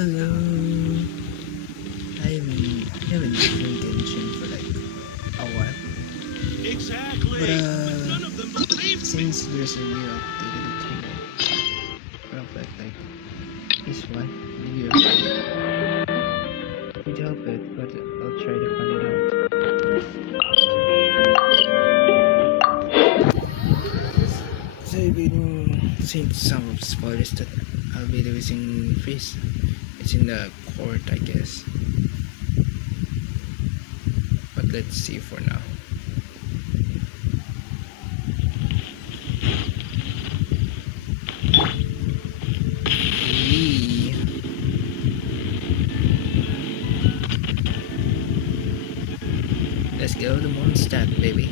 Hello. I haven't seen Genshin for like a while. Exactly. But none of them believe me. since there's a new updated thing, like this one, video update, but I'll try to find it out. So I've been seeing some of the spoilers that Abedo is in freeze. It's in the court, I guess. But let's see for now. Let's go to Mondstadt, baby.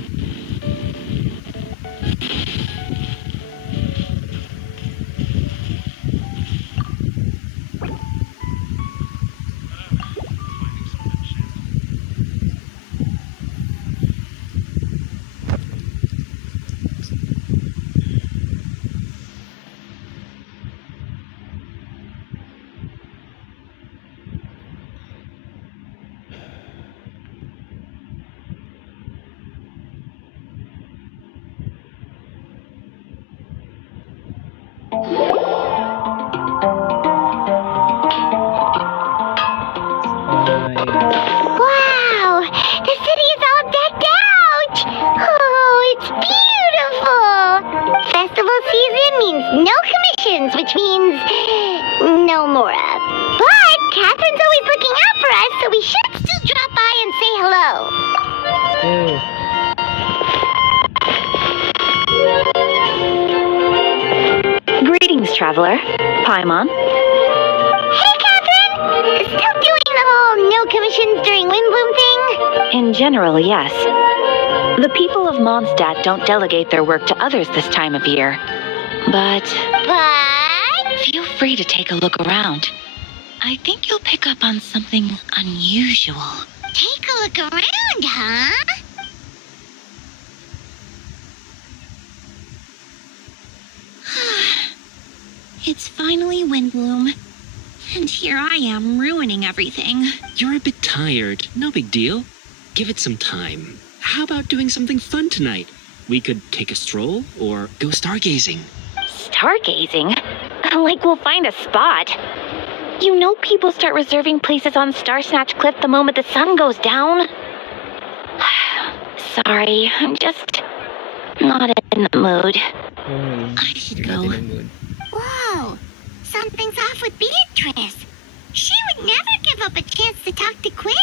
Wow! The city is all decked out! Oh, it's beautiful! Festival season means no commissions, which means no Mora. But Catherine's always looking out for us, so we should still drop by and say hello. Greetings, traveler. Paimon. Hey, Catherine! Still doing the whole no commissions during Windbloom thing? In general, yes. The people of Mondstadt don't delegate their work to others this time of year. But feel free to take a look around. I think you'll pick up on something unusual. Take a look around, huh? It's finally Windbloom. And here I am ruining everything. You're a bit tired. No big deal. Give it some time. How about doing something fun tonight? We could take a stroll or go stargazing. Stargazing? Like we'll find a spot. You know people start reserving places on Star Snatch Cliff the moment the sun goes down. Sorry, I'm just not in the mood. I should Not go. in the mood. Whoa! Something's off with Beatrice. She would never give up a chance to talk to Quinn.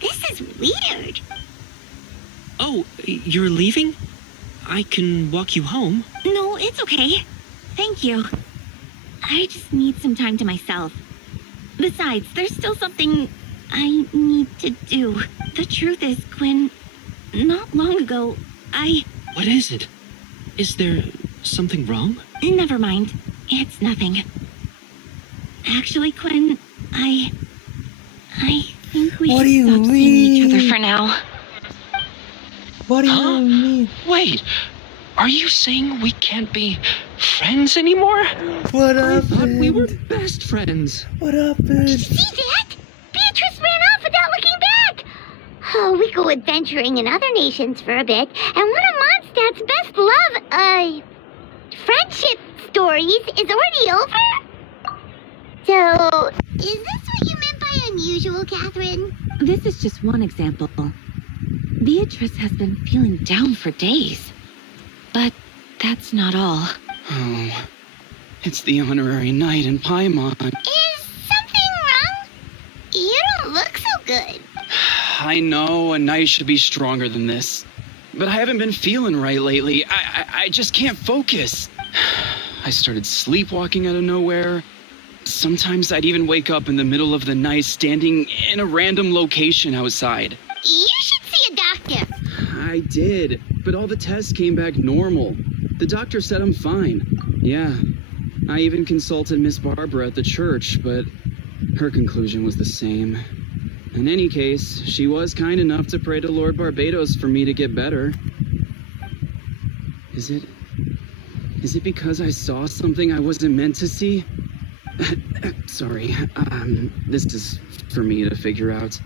This is weird. Oh, you're leaving? I can walk you home. No, it's okay. Thank you. I just need some time to myself. Besides, there's still something I need to do. The truth is, Quinn, not long ago, What is it? Is there something wrong? Never mind. It's nothing. Actually, Quinn, I think we What do should you stop seeing each other mean? for now. What do you mean? Wait, are you saying we can't be friends anymore? What I thought happened? we were best friends. What happened? See that? Beatrice ran off without looking back. Oh, we go adventuring in other nations for a bit, and one of Mondstadt's best friendship stories is already over? So, is this what you meant by unusual, Catherine? This is just one example. Beatrice has been feeling down for days. But that's not all. Oh, it's the honorary knight in Paimon. Is something wrong? You don't look so good. I know a knight should be stronger than this, but I haven't been feeling right lately. I just can't focus. I started sleepwalking out of nowhere. Sometimes I'd even wake up in the middle of the night standing in a random location outside. You should see a doctor. I did, but all the tests came back normal. The doctor said I'm fine. Yeah, I even consulted Miss Barbara at the church, but her conclusion was the same. In any case, she was kind enough to pray to Lord Barbados for me to get better. Is it because I saw something I wasn't meant to see? Sorry. This is for me to figure out.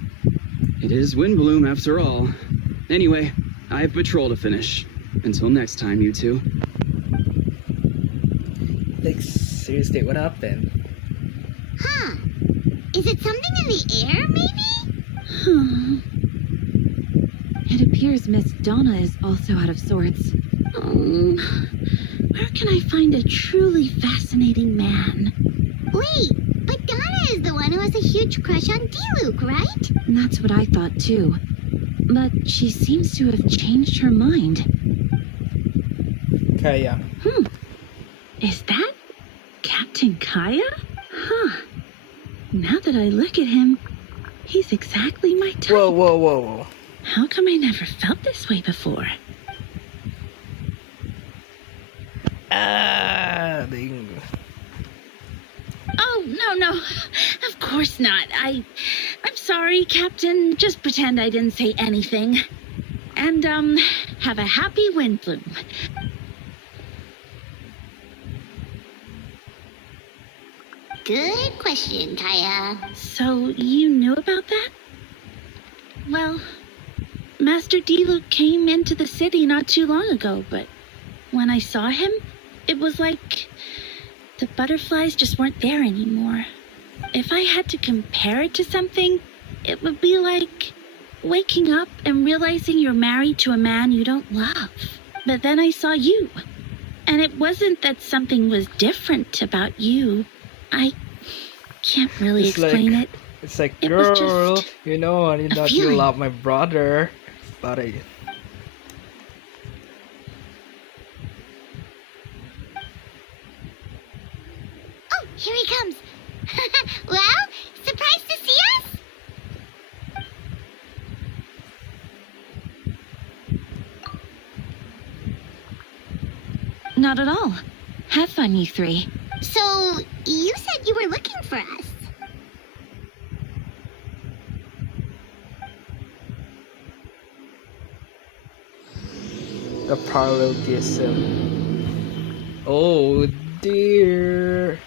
It is Windbloom after all. Anyway, I have patrol to finish. Until next time, you two. Like, seriously, what happened? Huh. Is it something in the air, maybe? It appears Miss Donna is also out of sorts. Where can I find a truly fascinating man? Wait, but Donna is the one who has a huge crush on D-Luke, right? That's what I thought too. But she seems to have changed her mind. Kaya. Is that Captain Kaya? Huh. Now that I look at him, he's exactly my type. Whoa. How come I never felt this way before? Oh, no. Of course not. I'm sorry, Captain. Just pretend I didn't say anything. And, have a happy Windbloom. Good question, Kaya. So, you knew about that? Well, Master D-Luke came into the city not too long ago, but when I saw him, it was like the butterflies just weren't there anymore. If I had to compare it to something, it would be like waking up and realizing you're married to a man you don't love. But then I saw you, and it wasn't that something was different about you. I can't really explain it. It's like, It was girl, just you know, I did a not feeling. love my brother. But I... Oh, here he comes. Well, surprised to see us? Not at all. Have fun, you three. So, you said you were looking for us. The parallelism. Oh dear.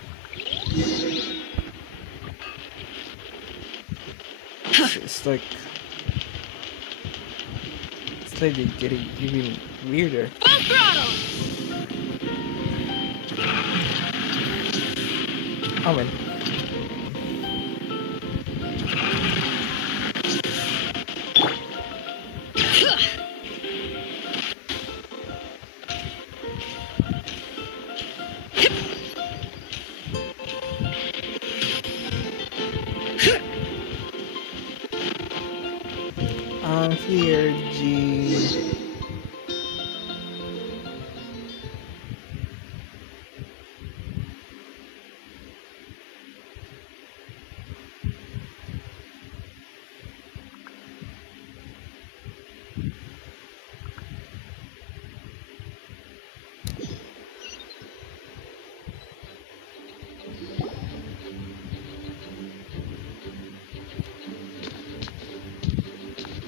It's like they're getting even weirder. Full throttle! Oh man. I'm here, G.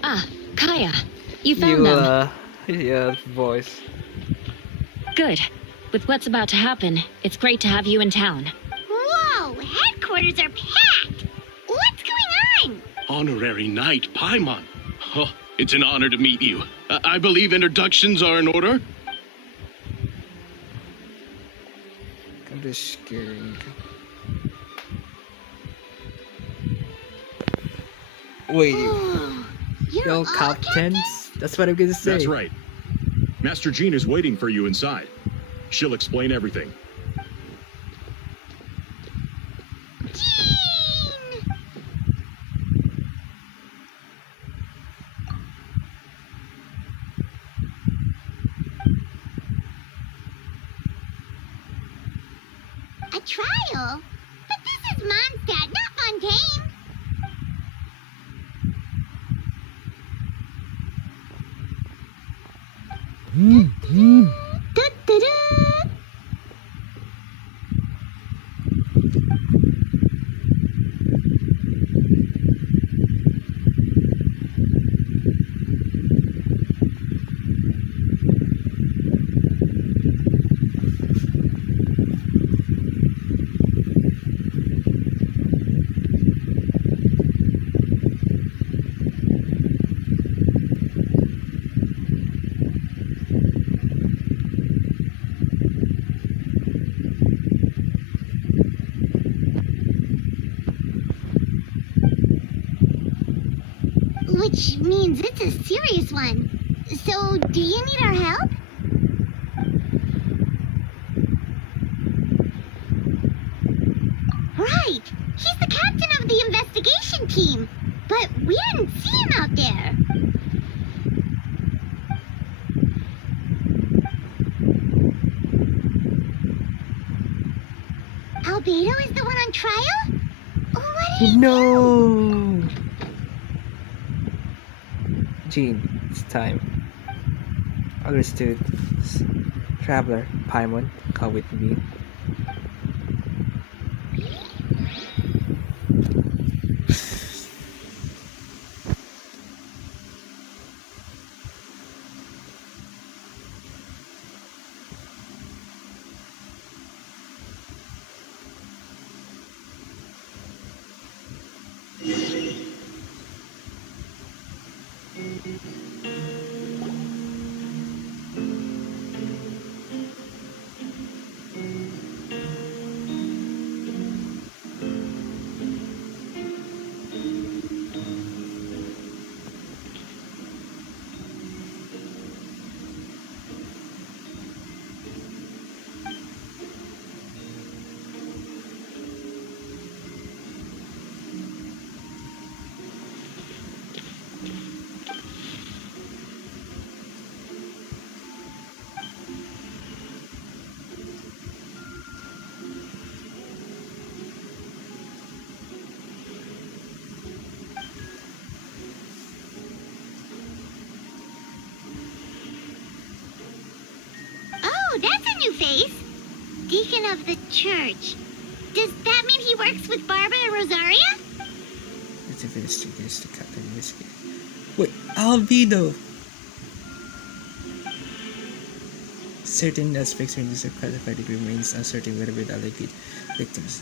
Ah, Kaya. You found them. Yeah, voice. Good. With what's about to happen, it's great to have you in town. Whoa, headquarters are packed. What's going on? Honorary Knight Paimon. Oh, it's an honor to meet you. I believe introductions are in order. I'm just scared. Wait, You're no all captains? That's what I'm gonna say. That's right. Master Jean is waiting for you inside. She'll explain everything. Jean! A trial? But this is Mondstadt, not Fontaine. Da-da-da. Which means it's a serious one. So, do you need our help? Right! He's the captain of the investigation team. But we didn't see him out there. Abedo is the one on trial? What did he do? No! Jean, it's time. Understood. Traveler, Paimon, come with me. Oh, that's a new face. Deacon of the church. Does that mean he works with Barbara and Rosaria? Let's investigate the captain investigate. Wait, Albedo! Certain aspects in this classified it remains uncertain whether with alleged victims.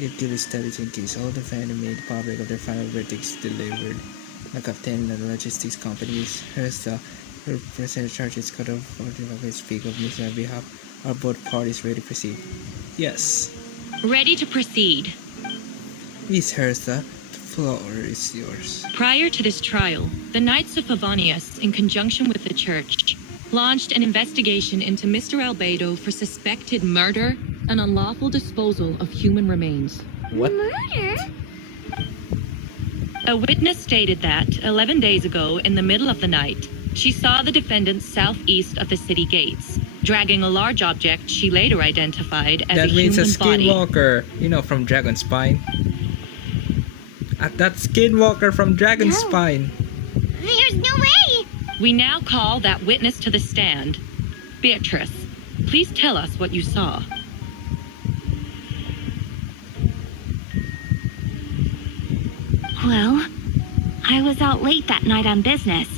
If duly studied in case all the defendants made public of their final verdicts delivered, the captain of the logistics companies has the represented charges cut off or the speak of Mr. behalf. Are both parties ready to proceed? Yes. Ready to proceed. Miss Hertha, the floor is yours. Prior to this trial, the Knights of Favonius, in conjunction with the Church, launched an investigation into Mr. Abedo for suspected murder and unlawful disposal of human remains. What? Murder? A witness stated that, 11 days ago, in the middle of the night, she saw the defendants southeast of the city gates, dragging a large object she later identified as That a means a human body. skinwalker, you know, from Dragon Spine. At that skinwalker from Dragon No. Spine. There's no way! We now call that witness to the stand. Beatrice, please tell us what you saw. Well, I was out late that night on business.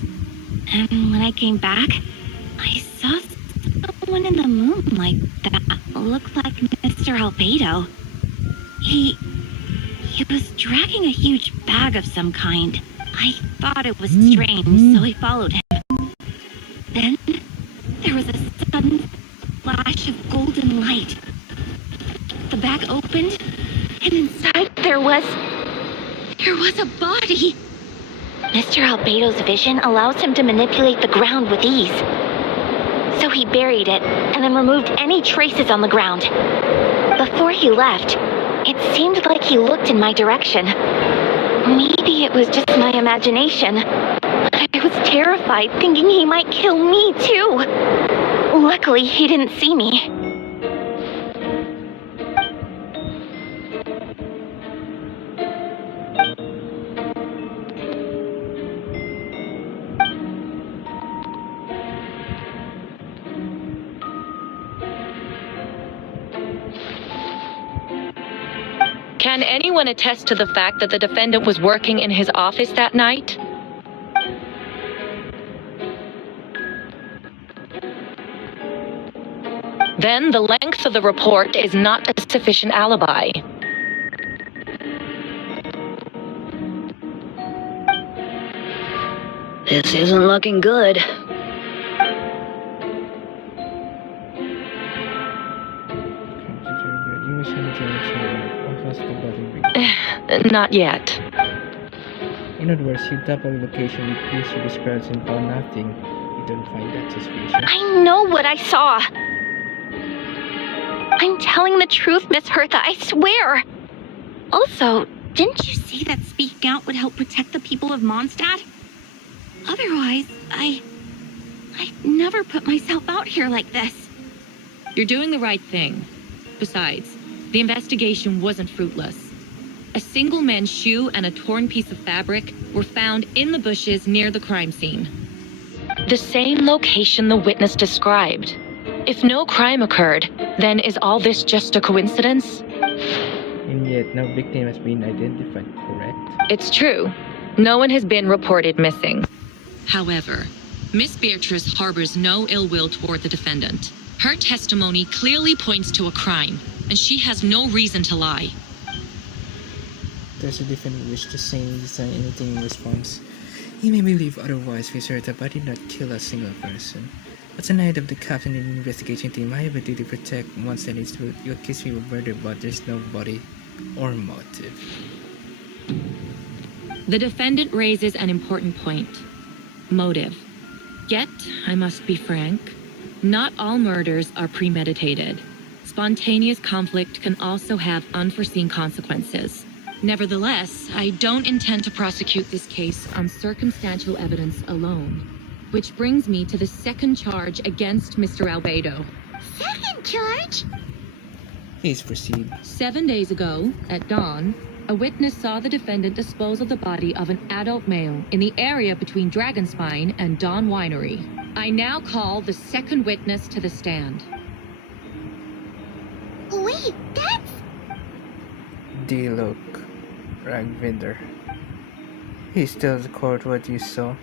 And when I came back, I saw someone in the moonlight that looked like Mr. Abedo. He was dragging a huge bag of some kind. I thought it was strange, so I followed him. Then, there was a sudden flash of golden light. The bag opened, and inside there was a body. Mr. Albedo's vision allows him to manipulate the ground with ease. So he buried it, and then removed any traces on the ground. Before he left, it seemed like he looked in my direction. Maybe it was just my imagination, but I was terrified, thinking he might kill me too. Luckily, he didn't see me. Can anyone attest to the fact that the defendant was working in his office that night? Then the length of the report is not a sufficient alibi. This isn't looking good. Not yet. In other words, you double the location with police who describes and found nothing. You don't find that suspicious. I know what I saw. I'm telling the truth, Miss Hertha, I swear. Also, didn't you see that speaking out would help protect the people of Mondstadt? Otherwise, I'd never put myself out here like this. You're doing the right thing. Besides, the investigation wasn't fruitless. A single man's shoe and a torn piece of fabric were found in the bushes near the crime scene. The same location the witness described. If no crime occurred, then is all this just a coincidence? And yet, no victim has been identified, correct? It's true. No one has been reported missing. However, Miss Beatrice harbors no ill will toward the defendant. Her testimony clearly points to a crime, and she has no reason to lie. There's a defendant wish to say anything in response. He may believe otherwise, Miss Hertha, but did not kill a single person. As an aide of the captain in the investigation team, I have a duty to protect Mondstadt and truth. You accuse me of murder, but there's no body or motive. The defendant raises an important point. Motive. Yet, I must be frank, not all murders are premeditated. Spontaneous conflict can also have unforeseen consequences. Nevertheless, I don't intend to prosecute this case on circumstantial evidence alone. Which brings me to the second charge against Mr. Albedo. Second charge? Please proceed. 7 days ago, at dawn, a witness saw the defendant dispose of the body of an adult male in the area between Dragonspine and Dawn Winery. I now call the second witness to the stand. Wait, that's... Dilok Ragvinder. He tells the court what you saw.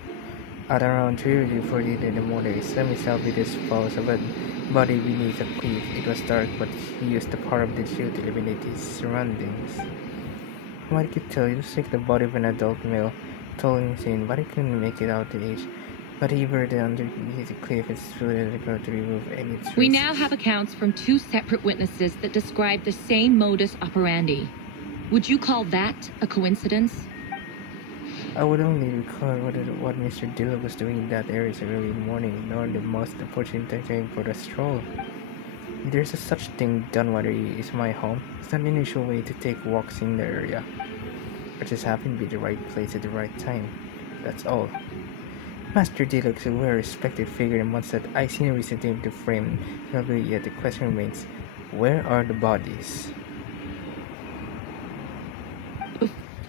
At around 3:40 in the morning, Semi-Salvi disposed of a body beneath a cliff. It was dark, but he used the power of the shield to eliminate his surroundings. What could tell you to take the body of an adult male, tall and thin, but he couldn't make it out the age. But he buried underneath the cliff and stood the ground to remove any trace. We now have accounts from two separate witnesses that describe the same modus operandi. Would you call that a coincidence? I would only recall what Mr. Dillon was doing in that area early morning, nor the most opportune time for the stroll. If there's a such thing, Dunwatery is my home. It's not an unusual way to take walks in the area. I just happen to be the right place at the right time. That's all. Master Dillon is a well-respected figure in Mondstadt. I see no reason to him to frame him, yet the question remains, where are the bodies?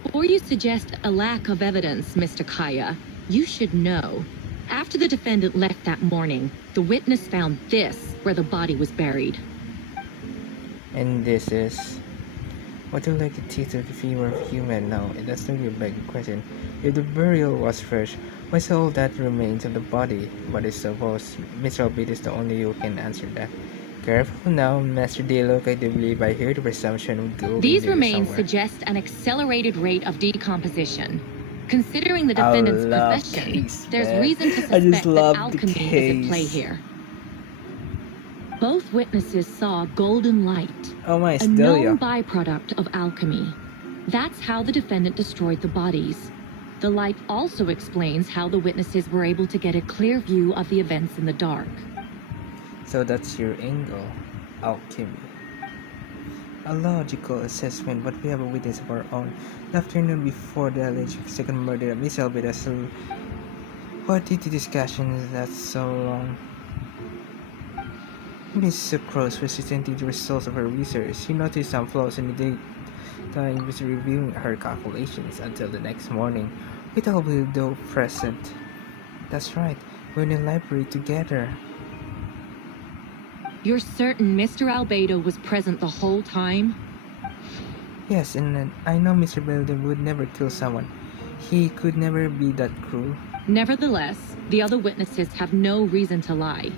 Before you suggest a lack of evidence, Mr. Kaya, you should know. After the defendant left that morning, the witness found this where the body was buried. And this is... What do you like the teeth of the femur of human now? And that's not a big question. If the burial was fresh, what's all that remains of the body? But I suppose Mr. Albit is the only who can answer that. Careful now, Master Dilok. I do believe I hear the presumption of gold. These remains suggest an accelerated rate of decomposition. Considering the defendant's profession, there's reason to suspect that alchemy is at play here. Both witnesses saw golden light, a known byproduct of alchemy. That's how the defendant destroyed the bodies. The light also explains how the witnesses were able to get a clear view of the events in the dark. So that's your angle, alchemy. A logical assessment, but we have a witness of our own. The afternoon before the alleged second murder of Miss Albedo, so what did the discussion last so long? Miss Sucrose was presenting the results of her research. She noticed some flaws in the data and was reviewing her calculations until the next morning, with Albedo present. That's right, we're in the library together. You're certain Mr. Albedo was present the whole time? Yes, and I know Mr. Albedo would never kill someone. He could never be that cruel. Nevertheless, the other witnesses have no reason to lie.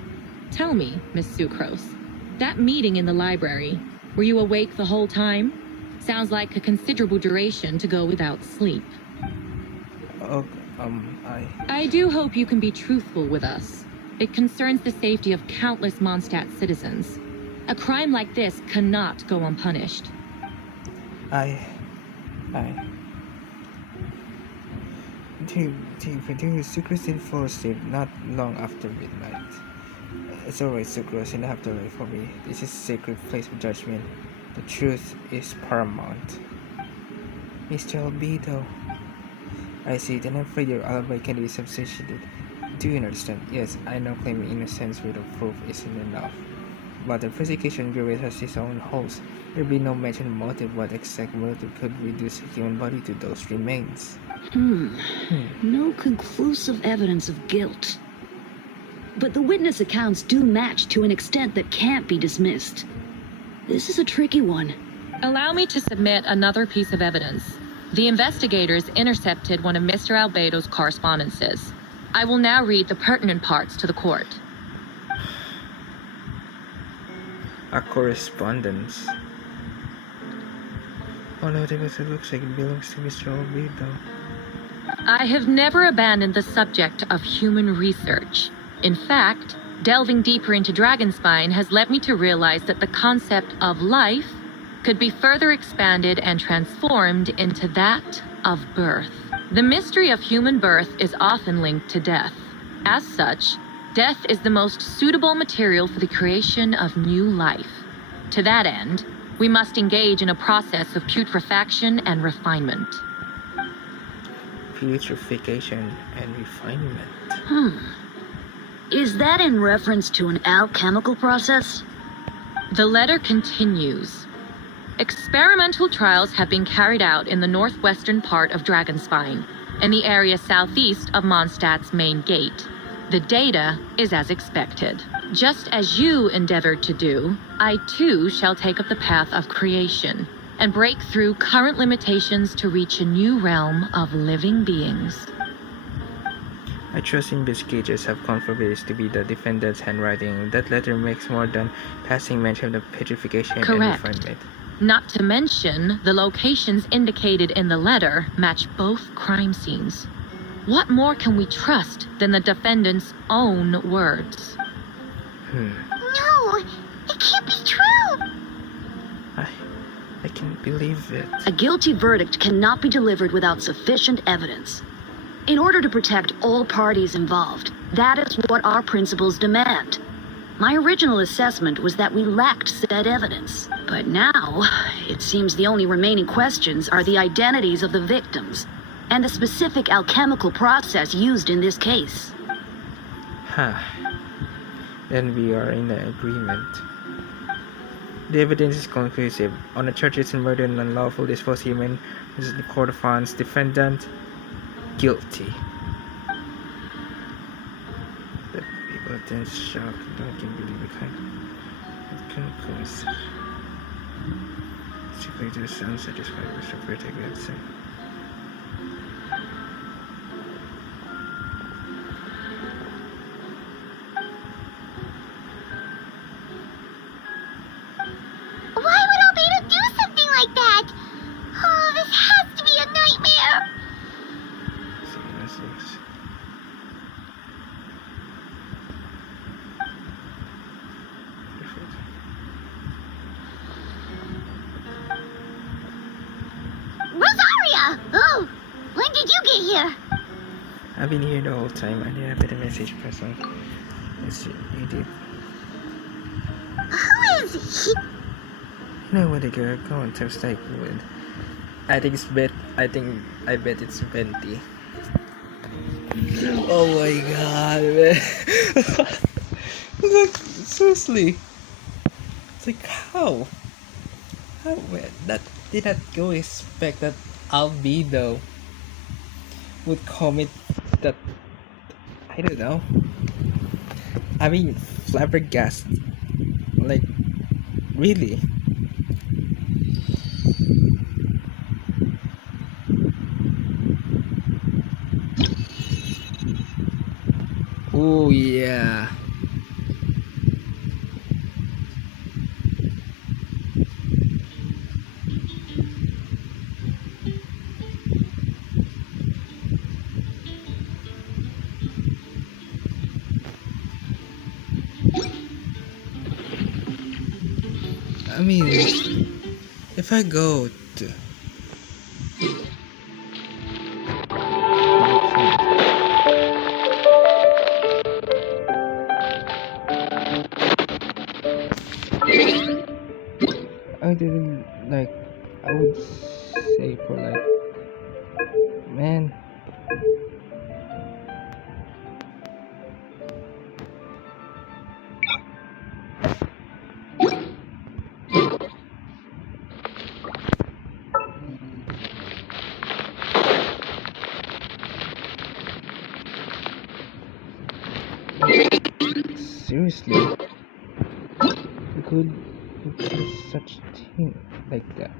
Tell me, Miss Sucrose, that meeting in the library, were you awake the whole time? Sounds like a considerable duration to go without sleep. I do hope you can be truthful with us. It concerns the safety of countless Mondstadt citizens. A crime like this cannot go unpunished. I They secrets enforced it not long after midnight. It's always so gross in the afterlife for me. This is a sacred place of judgment. The truth is paramount. Mr. Albedo, I see it, and I'm afraid your alibi can be substantiated. Do you understand? Yes, I know claiming innocence without proof isn't enough. But the prosecution bureau has its own host. There will be no mention of motive. What exact motive could reduce a human body to those remains? No conclusive evidence of guilt. But the witness accounts do match to an extent that can't be dismissed. This is a tricky one. Allow me to submit another piece of evidence. The investigators intercepted one of Mr. Albedo's correspondences. I will now read the pertinent parts to the court. A correspondence. Oh no, it looks like it belongs to Mr. Albedo. I have never abandoned the subject of human research. In fact, delving deeper into Dragonspine has led me to realize that the concept of life could be further expanded and transformed into that of birth. The mystery of human birth is often linked to death. As such, death is the most suitable material for the creation of new life. To that end, we must engage in a process of putrefaction and refinement. Putrefaction and refinement. Is that in reference to an alchemical process? The letter continues. Experimental trials have been carried out in the northwestern part of Dragonspine, in the area southeast of Mondstadt's main gate. The data is as expected. Just as you endeavored to do, I too shall take up the path of creation and break through current limitations to reach a new realm of living beings. I trust investigators have confirmed this to be the defendant's handwriting. That letter makes more than passing mention of the petrification Correct. and refinement. Not to mention, the locations indicated in the letter match both crime scenes. What more can we trust than the defendant's own words? No, it can't be true. I can't believe it. A guilty verdict cannot be delivered without sufficient evidence. In order to protect all parties involved, that is what our principles demand. My original assessment was that we lacked said evidence. But now, it seems the only remaining questions are the identities of the victims and the specific alchemical process used in this case. Then we are in agreement. The evidence is conclusive. On the charges of murder and unlawful disposal of human, the court finds defendant guilty. The people are then shocked. No one can believe the kind of conclusive. Simply to the unsatisfied with the verdict against him. Why would Abedo do something like that? Oh, this has to be a nightmare. Rosaria! Oh, when did you get here? I've been here the whole time. I didn't have a message person. Let's see, you did. Who is he? No, what the girl going to stay with? I think I bet it's Venti. Oh my god, man. Like, seriously. It's like, how? Man, that did not go expect that Albedo would commit that. I don't know. I mean, flabbergasted. Like, really? Oh yeah. I mean, if I go to like, I would say for like, man, seriously, you could do such thing like that.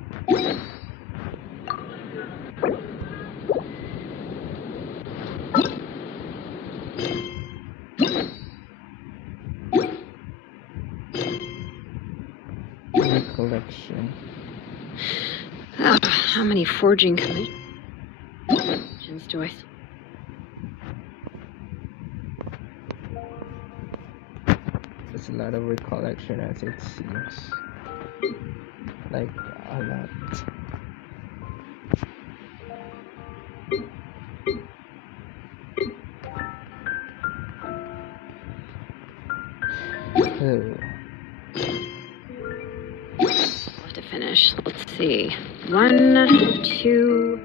Recollection. How many forging commissions do I... There's a lot of recollection as it seems. Like, a lot. Have to finish. Let's see. 1, 2...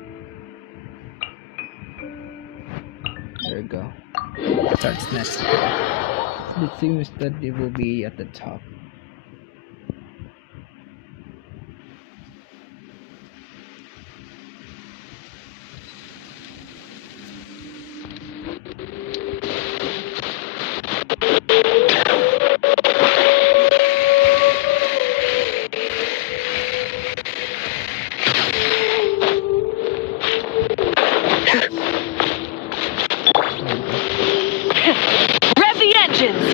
There we go. Starts next. It seems that it will be at the top. Rev the engines!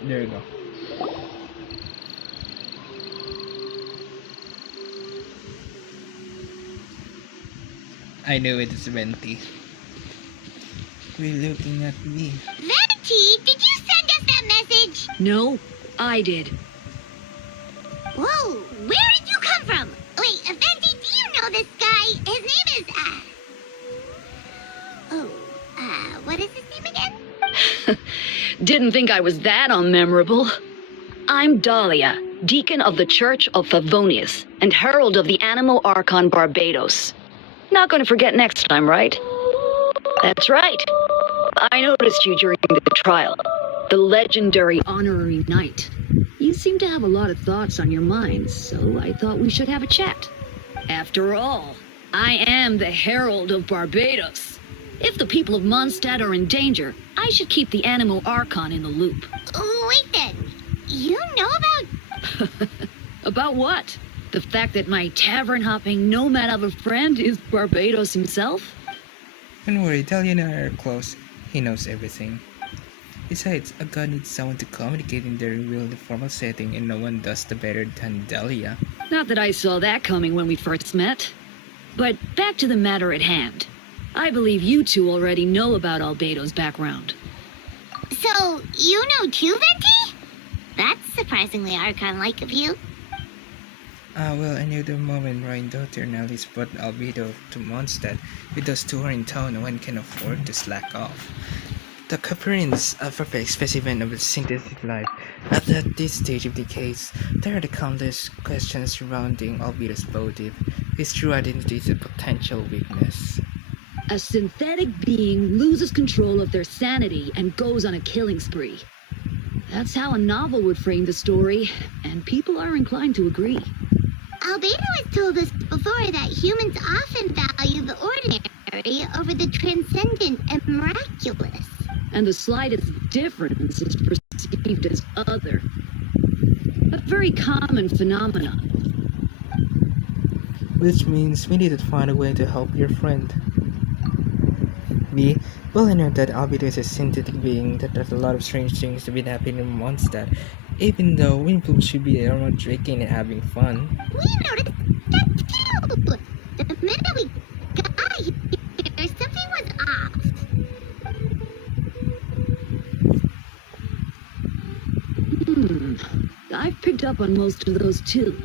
There you go. I knew it was Venti. Quit looking at me. Venti, did you send us that message? No, I did. Whoa, where did you come from? Wait, Venti, do you know this guy? His name is, what is his name again? Didn't think I was that unmemorable. I'm Dahlia, Deacon of the Church of Favonius and Herald of the Animo Archon Barbados. Not going to forget next time, right? That's right. I noticed you during the trial. The legendary honorary knight. You seem to have a lot of thoughts on your mind, so I thought we should have a chat. After all, I am the Herald of Barbados. If the people of Mondstadt are in danger, I should keep the Animo Archon in the loop. Wait then, you know about... About what? The fact that my tavern-hopping nomad of a friend is Barbados himself? Don't worry, Dahlia and I are close. He knows everything. Besides, a god needs someone to communicate in their real formal setting, and no one does the better than Dahlia. Not that I saw that coming when we first met. But back to the matter at hand. I believe you two already know about Albedo's background. So, you know too, Venti? That's surprisingly Archon-like of you. Well, I knew the moment Ryan daughter Nelly's brought Abedo to Mondstadt. With those two are in town, no one can afford to slack off. The Caprians, a perfect specimen of a synthetic life. At this stage of the case, there are the countless questions surrounding Albedo's motive. His true identity is a potential weakness. A synthetic being loses control of their sanity and goes on a killing spree. That's how a novel would frame the story, and people are inclined to agree. Abedo has told us before that humans often value the ordinary over the transcendent and miraculous. And the slightest difference is perceived as other. A very common phenomenon. Which means we need to find a way to help your friend. Well, I know that Abedo is a synthetic being that does a lot of strange things to be happening in Mondstadt, even though Windbloom should be around drinking and having fun. We noticed that too! The minute we got here, something was off. I've picked up on most of those too.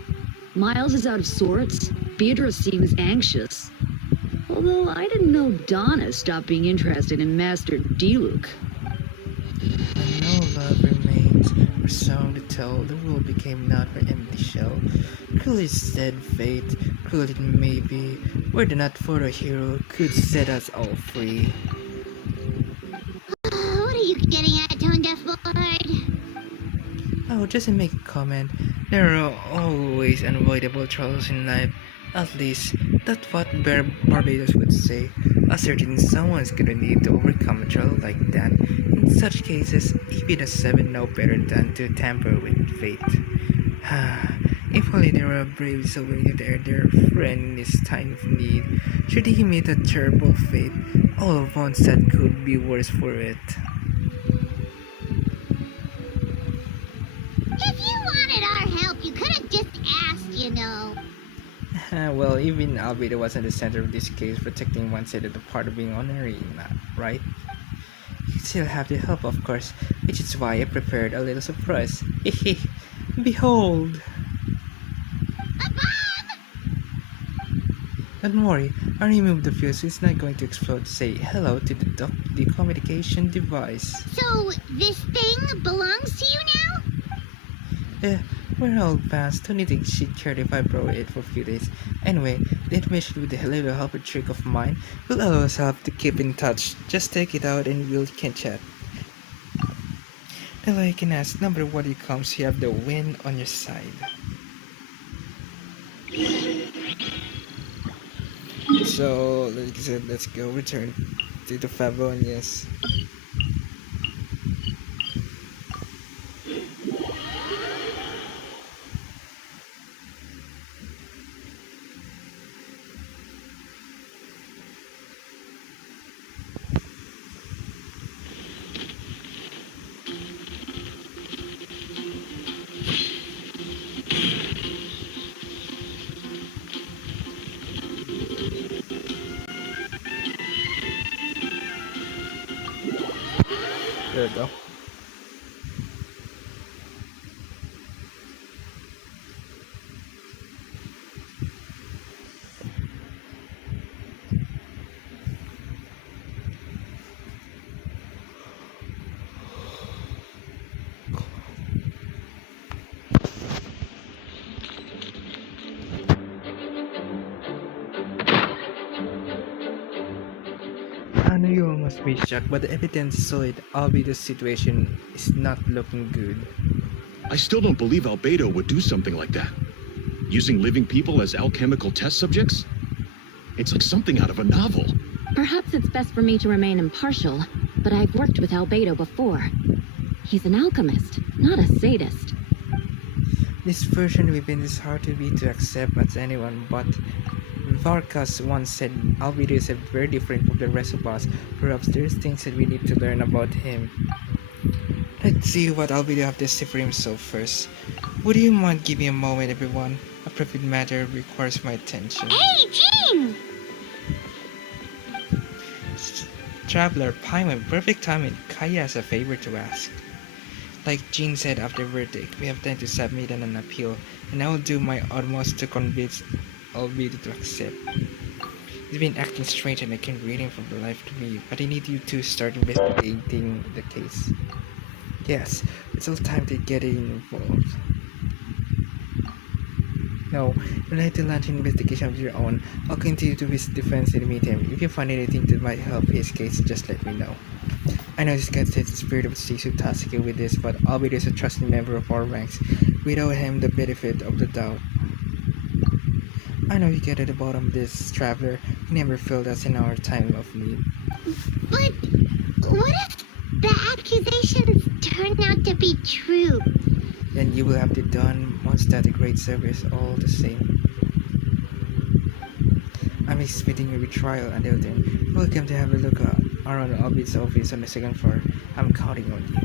Miles is out of sorts. Beatrice seems anxious. Although I didn't know Donna stopped being interested in Master Diluc. And no love remains, or song to tell, the world became not her empty shell. Cruel is said fate, cruel it may be, were it not for a hero could set us all free. What are you getting at, Tone Deaf Board? Oh, just to make a comment, there are always unavoidable troubles in life. At least, that's what Barbados would say. A certain someone's gonna need to overcome a trouble like that. In such cases, even a 7 know better than to tamper with fate. If only there were a brave soul to their friend in his time of need. Should he meet a terrible fate, all of once that could be worse for it. If you wanted our help, you could have just asked, you know. Well, even Abedo was at the center of this case, protecting one side of the part of being honorary, right? You still have the help, of course, which is why I prepared a little surprise. Hehe, behold! A bomb! Don't worry, I removed the fuse, so it's not going to explode. Say hello to the communication device. So, this thing belongs to you now? We're all past. Don't need to shit care if I borrow it for a few days. Anyway, the information with the little helper trick of mine will allow us help to keep in touch. Just take it out and we can chat. Now I can ask, no matter what it comes, you have the wind on your side. So, like I said, let's go return to the Favonius. There we go. I know you all must be shocked, but the evidence is solid. Albeit the situation is not looking good. I still don't believe Albedo would do something like that. Using living people as alchemical test subjects? It's like something out of a novel. Perhaps it's best for me to remain impartial, but I've worked with Abedo before. He's an alchemist, not a sadist. This version within is hard to be to accept as anyone, but Varkas once said Albedo is very different from the rest of us. Perhaps there's things that we need to learn about him. Let's see what Albedo have to say for himself first. Would you mind giving a moment, everyone? A private matter requires my attention. Hey, Jean! Traveler, Paimon, perfect timing. Kaya has a favor to ask. Like Jean said after verdict, we have time to submit an appeal, and I will do my utmost to convince Albedo to accept. He's been acting strange and I can't read him from the life to me, but I need you to start investigating the case. Yes, it's all time to get involved. No, you'll have to launch an investigation of your own. I'll continue to visit defense and meet him. If you find anything that might help his case, just let me know. I know this guy says the spirit of Sisu task you with this, but Albedo is a trusted member of our ranks. We owe him the benefit of the doubt. I know you get at the bottom of this, traveler. He never failed us in our time of need. But what if the accusations turn out to be true? Then you will have to done Mondstadt a great service all the same. I'm expecting your retrial until then. Welcome to have a look around Albedo's office on the second floor. I'm counting on you.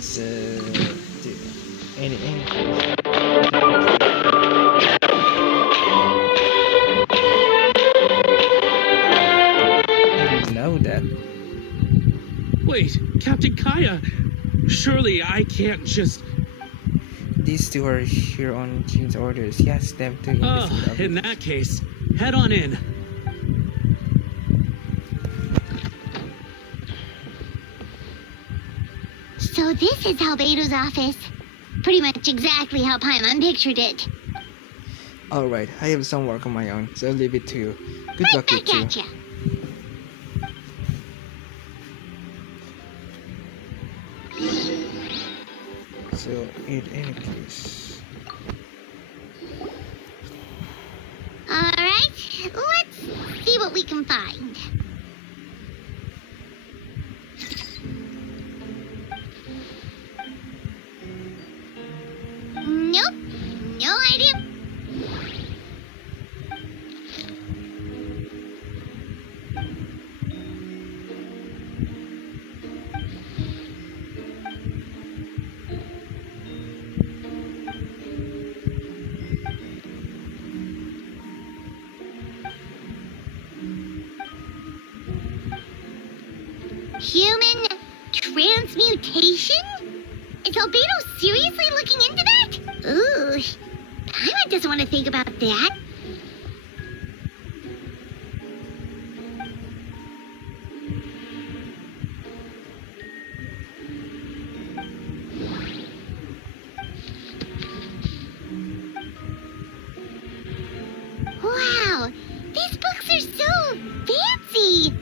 So, any know that. Wait, Captain Kaya! Surely I can't just... These two are here on Jean's orders. He asked them to investigate. in that case, head on in. So this is Albedo's office. Pretty much exactly how Paimon pictured it. Alright, I have some work on my own, so I'll leave it to you. Good luck, you two. Gotcha. So, in any case... Alright, let's see what we can find. Nope, no idea. Human transmutation? Is Abedo seriously looking into that? Ooh, Paimon doesn't want to think about that. Wow, these books are so fancy.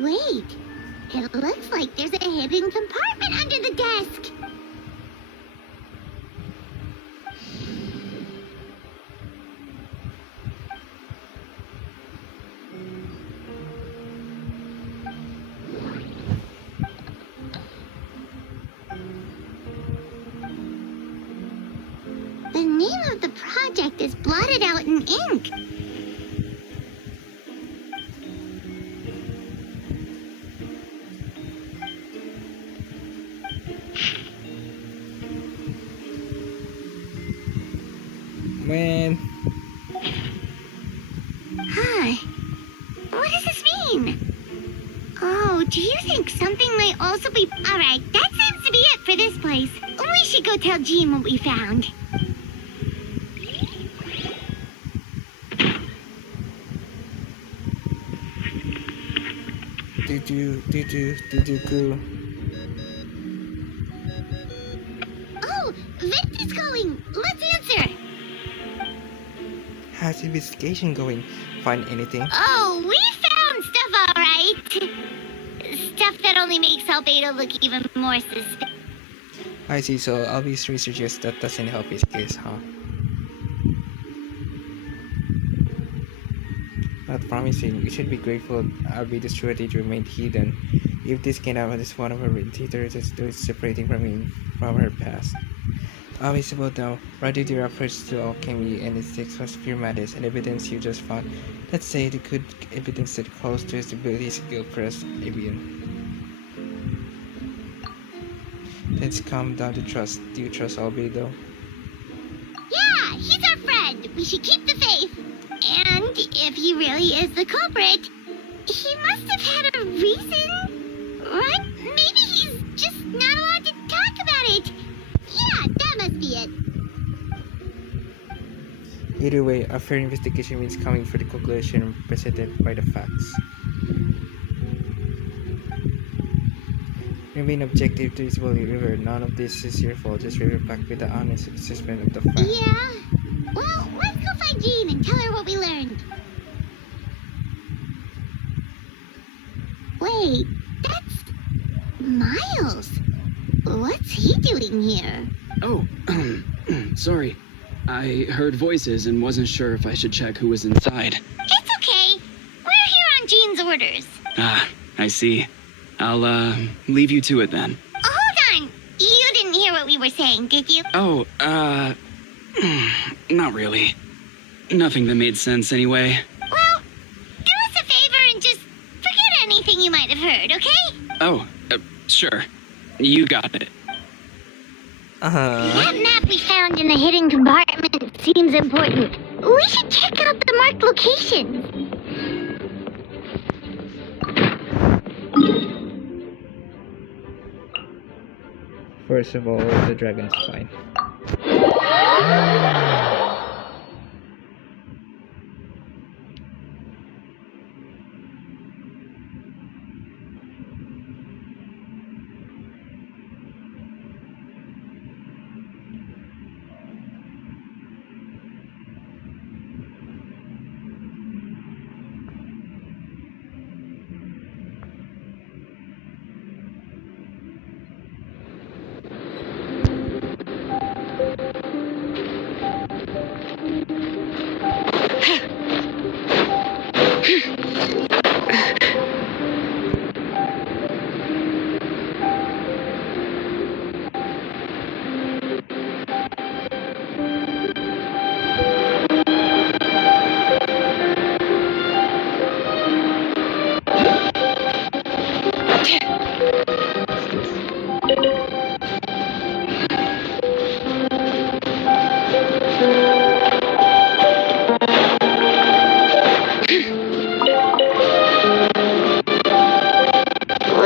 Wait, it looks like there's a hidden compartment under the desk. The name of the project is blotted out in ink. Man. Huh. What does this mean? Oh, do you think something might also be... Alright, that seems to be it for this place. We should go tell Jean what we found. Go. Oh, Victor's calling. Let's answer. How's the investigation going? Find anything? Oh, we found stuff, alright. Stuff that only makes Albedo look even more suspicious. I see, so Albie's researches that doesn't help his case, huh? Not promising. We should be grateful Albedo's strategy remained hidden. If this came out as one of her indicators is separating from her past. Always about now, rather their approach to alchemy and its was pure madness and evidence you just found. Let's say the good evidence that calls to his abilities Gilchrist Avian. Let's come down to trust. Do you trust Abedo? Yeah, he's our friend. We should keep the faith. And if he really is the culprit, he must have had a reason, right? Maybe he's just not allowed to talk about it. Yeah, that must be it. Either way, a fair investigation means coming for the conclusion presented by the facts. Remain objective to this belief. Remember, none of this is your fault. Just revert back with the honest assessment of the facts. Yeah. Well, let's go find Jean and tell her what we learned. Wait, that's Miles. What's he doing here? Oh, sorry. I heard voices and wasn't sure if I should check who was inside. It's okay. We're here on Jean's orders. Ah, I see. I'll, leave you to it then. Hold on. You didn't hear what we were saying, did you? Oh, not really. Nothing that made sense anyway. Well, do us a favor and just forget anything you might have heard, okay? Oh, sure. You got it. That map we found in the hidden compartment seems important. We should check out the marked locations. First of all, the dragon's fine.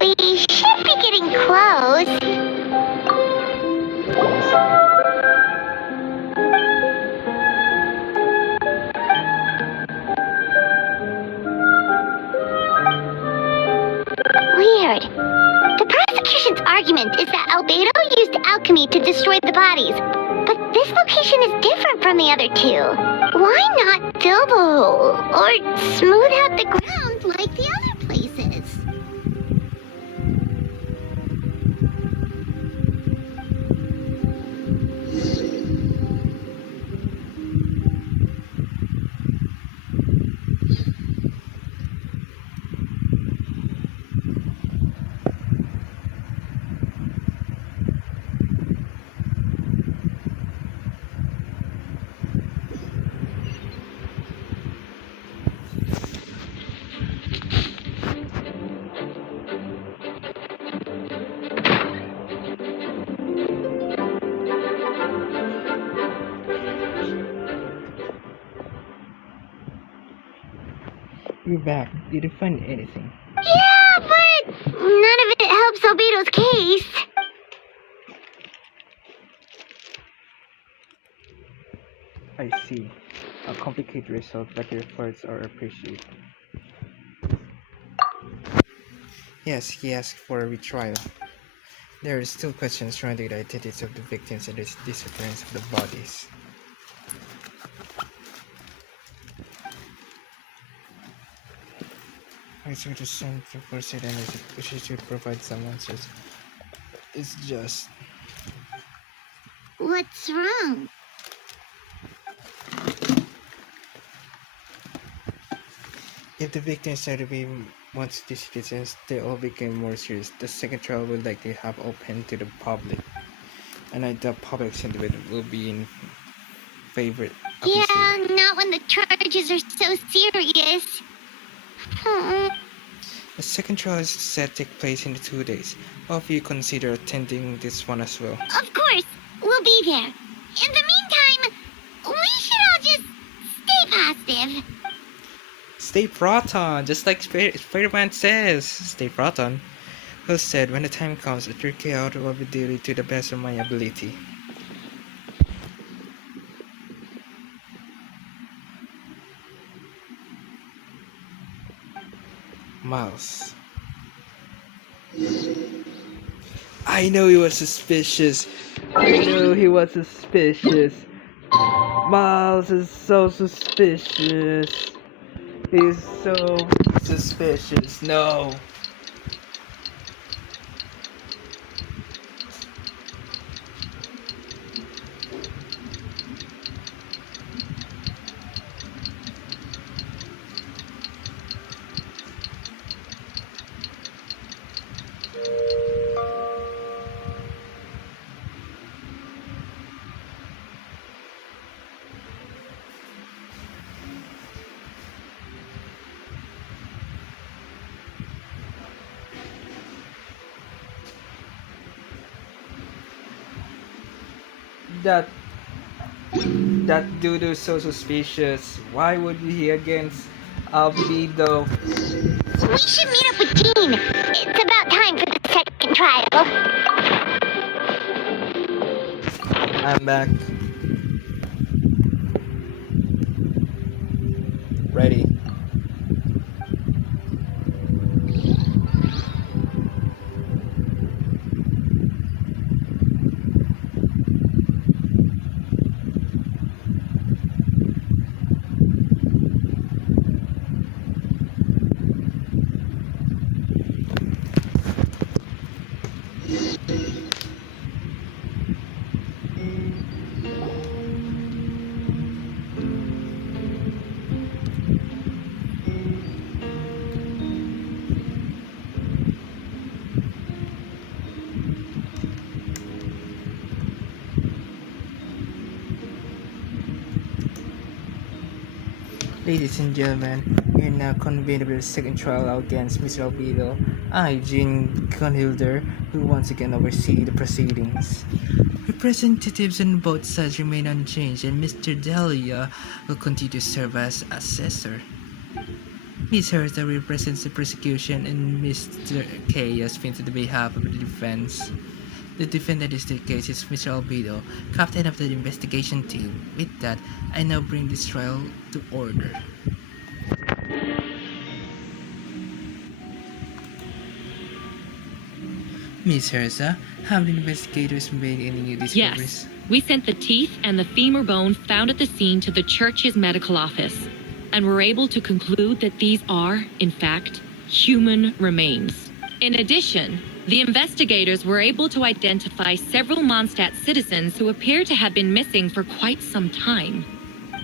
We should be getting close. Weird. The prosecution's argument is that Abedo used alchemy to destroy the bodies. But this location is different from the other two. Why not fill the hole? Or smooth out the ground like the other places? We're back. Did you find anything? Yeah, but none of it helps Albedo's case. I see. A complicated result, but your efforts are appreciated. Yes, he asked for a retrial. There are still questions surrounding the identities of the victims and the disappearance of the bodies. I sort of sent to proceed and she should provide some answers. It's just... What's wrong? If the victims are to be once the citizens, they all became more serious. The second trial will likely have open to the public. And the public sentiment will be in favor of Yeah, not when the charges are so serious. The second trial is set to take place in 2 days. Hope you consider attending this one as well. Of course, we'll be there. In the meantime, we should all just stay positive. Stay Proton, just like Spider-Man says. Stay Proton. Who said, when the time comes, I will carry out what we do to the best of my ability. Miles. I know he was suspicious. I know he was suspicious. Miles is so suspicious. He's so suspicious. No. That dude is so suspicious. Why would he against Abedo? We should meet up with Jean. It's about time for the second trial. I'm back. Ready. Ladies and gentlemen, we are now convened with the second trial against Mr. Abedo. I, Jean Conhilder, will once again oversee the proceedings. Representatives on both sides remain unchanged, and Mr. Delia will continue to serve as assessor. Ms. Hertha represents the prosecution, and Mr. K has been to the behalf of the defense. The defendant in this case is Mr. Abedo, captain of the investigation team. With that, I now bring this trial to order. Ms. Herza, have the investigators made any new discoveries? Yes. We sent the teeth and the femur bone found at the scene to the church's medical office, and were able to conclude that these are, in fact, human remains. In addition, the investigators were able to identify several Mondstadt citizens who appear to have been missing for quite some time.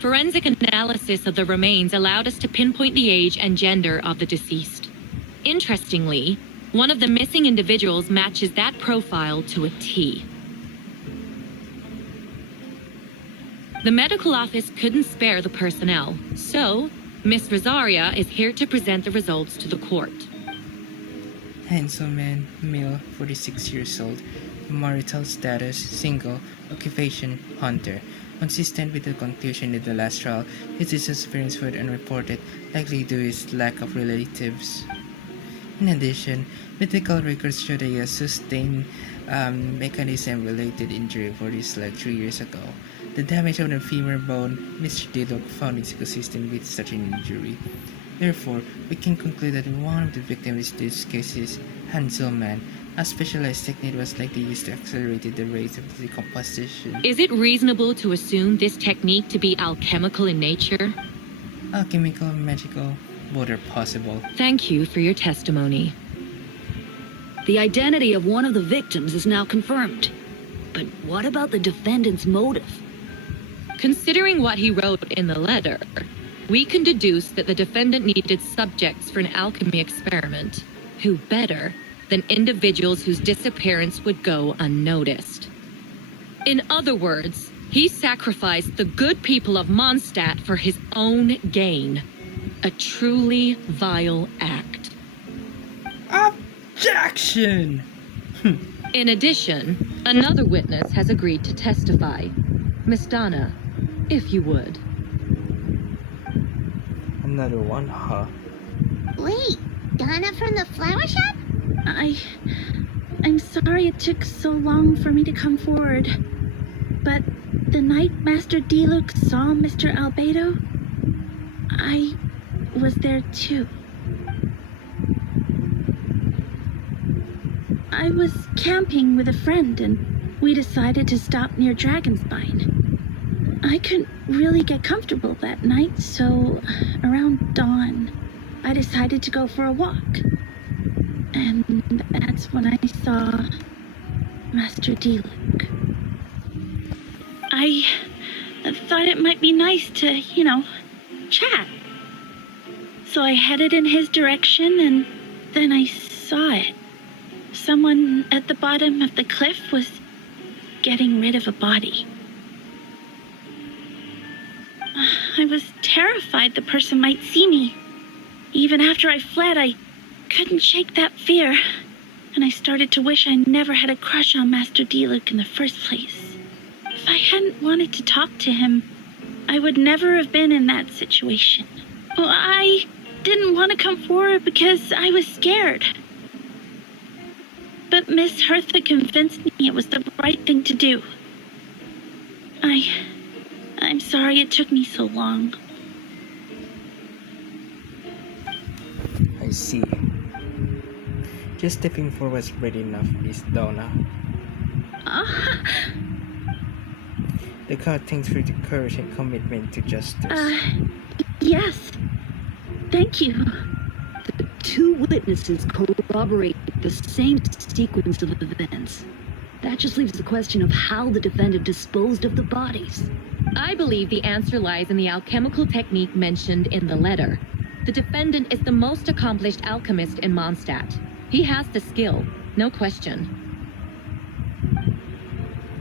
Forensic analysis of the remains allowed us to pinpoint the age and gender of the deceased. Interestingly, one of the missing individuals matches that profile to a T. The medical office couldn't spare the personnel, so Miss Rosaria is here to present the results to the court. Handsome man, male, 46 years old, marital status, single, occupation, hunter. Consistent with the conclusion in the last trial, his disappearance went unreported, likely due to his lack of relatives. In addition, medical records show that he has sustained mechanism-related injury for his leg 3 years ago. The damage on the femur bone, Mr. Dillok found is consistent with such an injury. Therefore, we can conclude that one of the victims in this case is Hanselman. A specialized technique was likely used to accelerate the rate of decomposition. Is it reasonable to assume this technique to be alchemical in nature? Alchemical and magical, both are possible. Thank you for your testimony. The identity of one of the victims is now confirmed. But what about the defendant's motive? Considering what he wrote in the letter, we can deduce that the defendant needed subjects for an alchemy experiment. Who better than individuals whose disappearance would go unnoticed? In other words, he sacrificed the good people of Mondstadt for his own gain. A truly vile act. Objection! In addition, another witness has agreed to testify. Miss Donna, if you would. Another one, huh? Wait, Donna from the flower shop? I'm sorry it took so long for me to come forward. But the night Master Diluc saw Mr. Abedo, I was there too. I was camping with a friend and we decided to stop near Dragonspine. I couldn't really get comfortable that night, so around dawn, I decided to go for a walk. And that's when I saw Master Diluc. I thought it might be nice to, chat. So I headed in his direction and then I saw it. Someone at the bottom of the cliff was getting rid of a body. I was terrified the person might see me. Even after I fled, I couldn't shake that fear. And I started to wish I never had a crush on Master Diluc in the first place. If I hadn't wanted to talk to him, I would never have been in that situation. Well, I didn't want to come forward because I was scared. But Miss Hertha convinced me it was the right thing to do. I'm sorry it took me so long. I see. Just stepping forward was ready enough, Miss Donna. The God thanks for the courage and commitment to justice. Yes. Thank you. The two witnesses corroborate the same sequence of events. That just leaves the question of how the defendant disposed of the bodies. I believe the answer lies in the alchemical technique mentioned in the letter. The defendant is the most accomplished alchemist in Mondstadt. He has the skill, no question.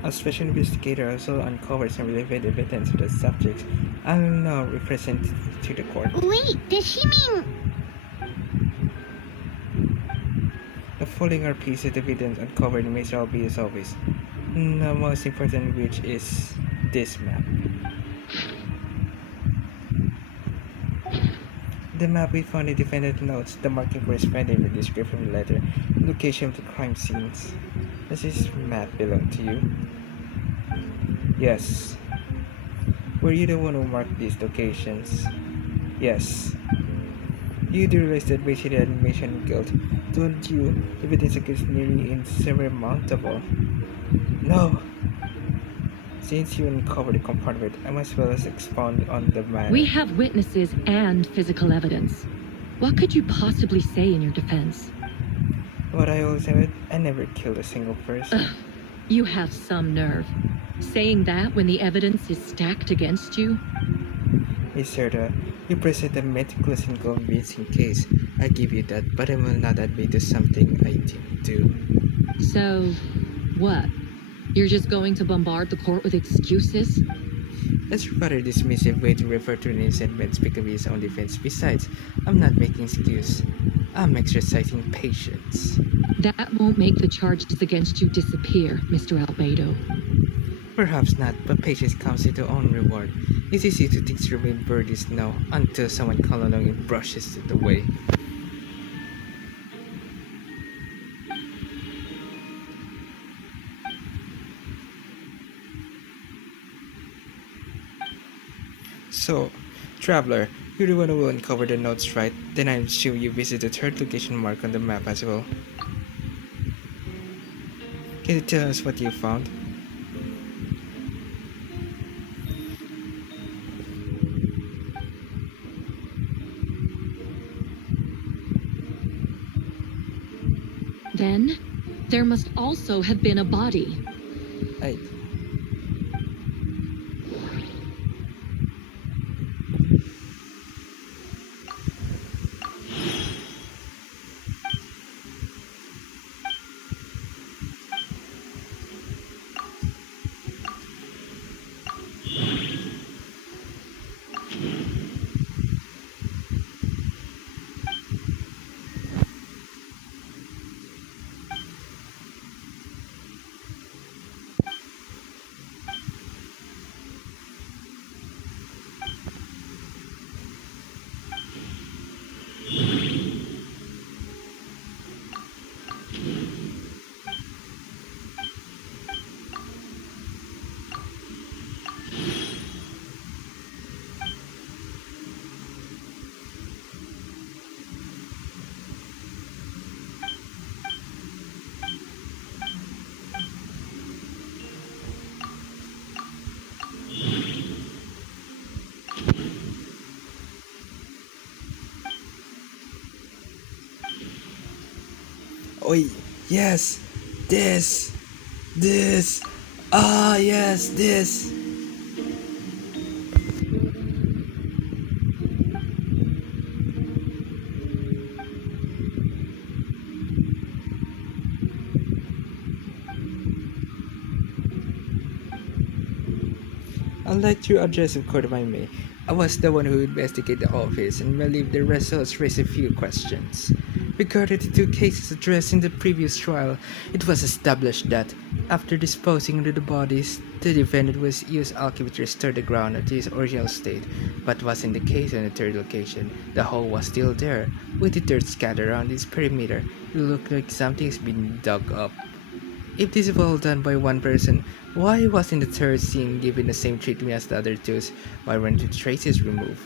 A special investigator also uncovered some relevant evidence of the subject. I will now represent to the court. Wait, does she mean... The following are pieces of evidence uncovered in Mr. Albedo's office. The most important of which is this map. The map we found in the defendant notes the marking corresponding with the description of the letter, location of the crime scenes. Does this map belong to you? Yes. Were you the one who marked these locations? Yes. You do realize that based on the admission of guilt, don't you, evidence against nearly insurmountable? No. Since you uncovered the compartment, I must as well as expound on the matter. We have witnesses and physical evidence. What could you possibly say in your defense? What I always said, I never killed a single person. Ugh, you have some nerve. Saying that when the evidence is stacked against you? Miss Hertha, you present a meticulous and convincing case. I give you that, but I will not admit to something I didn't do. So, what? You're just going to bombard the court with excuses? That's a rather dismissive way to refer to an innocent man speaking of his own defense. Besides, I'm not making excuse. I'm exercising patience. That won't make the charges against you disappear, Mr. Albedo. Perhaps not, but patience comes with its own reward. It's easy to think remain birdies now until someone comes along and brushes it away. So, traveler, you're the one who will uncover the notes, right? Then I'm sure you visit the third location marked on the map as well. Can you tell us what you found? Then, there must also have been a body. Oi, yes, this, yes, this. Unlike your address of court if I may, I was the one who investigated the office and believe the results raise a few questions. Regarding the two cases addressed in the previous trial, it was established that, after disposing of the bodies, the defendant was used alchemy to restore the ground to its original state, but was in the case on the third location. The hole was still there, with the dirt scattered around its perimeter. It looked like something's been dug up. If this was all done by one person, why wasn't the third scene given the same treatment as the other two? Why weren't the traces removed?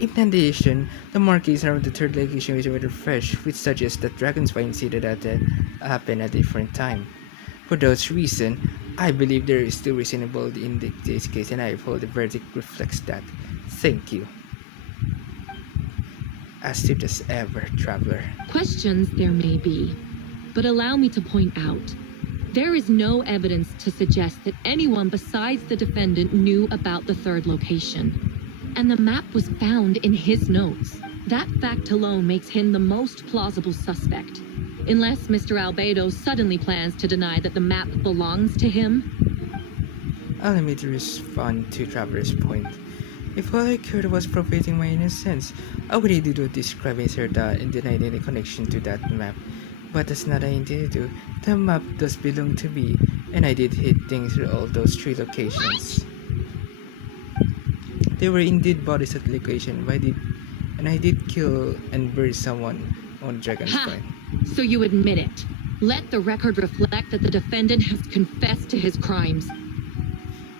In addition, the markings around the third location were fresh, which suggests that Dragonspine incident happened at a different time. For those reasons, I believe there is still reasonability in this case, and I hope the verdict reflects that. Thank you. Astute as ever, Traveler. Questions there may be, but allow me to point out, there is no evidence to suggest that anyone besides the defendant knew about the third location. And the map was found in his notes. That fact alone makes him the most plausible suspect. Unless Mr. Albedo suddenly plans to deny that the map belongs to him. Allow me to respond to Traveler's point. If all I cared was proving my innocence, I would indeed do describe Serta and deny any connection to that map. But that's not what I intended to do. The map does belong to me, and I did hit things through all those three locations. There were indeed bodies at the location, and I did kill and bury someone on Dragonspine. So you admit it. Let the record reflect that the defendant has confessed to his crimes.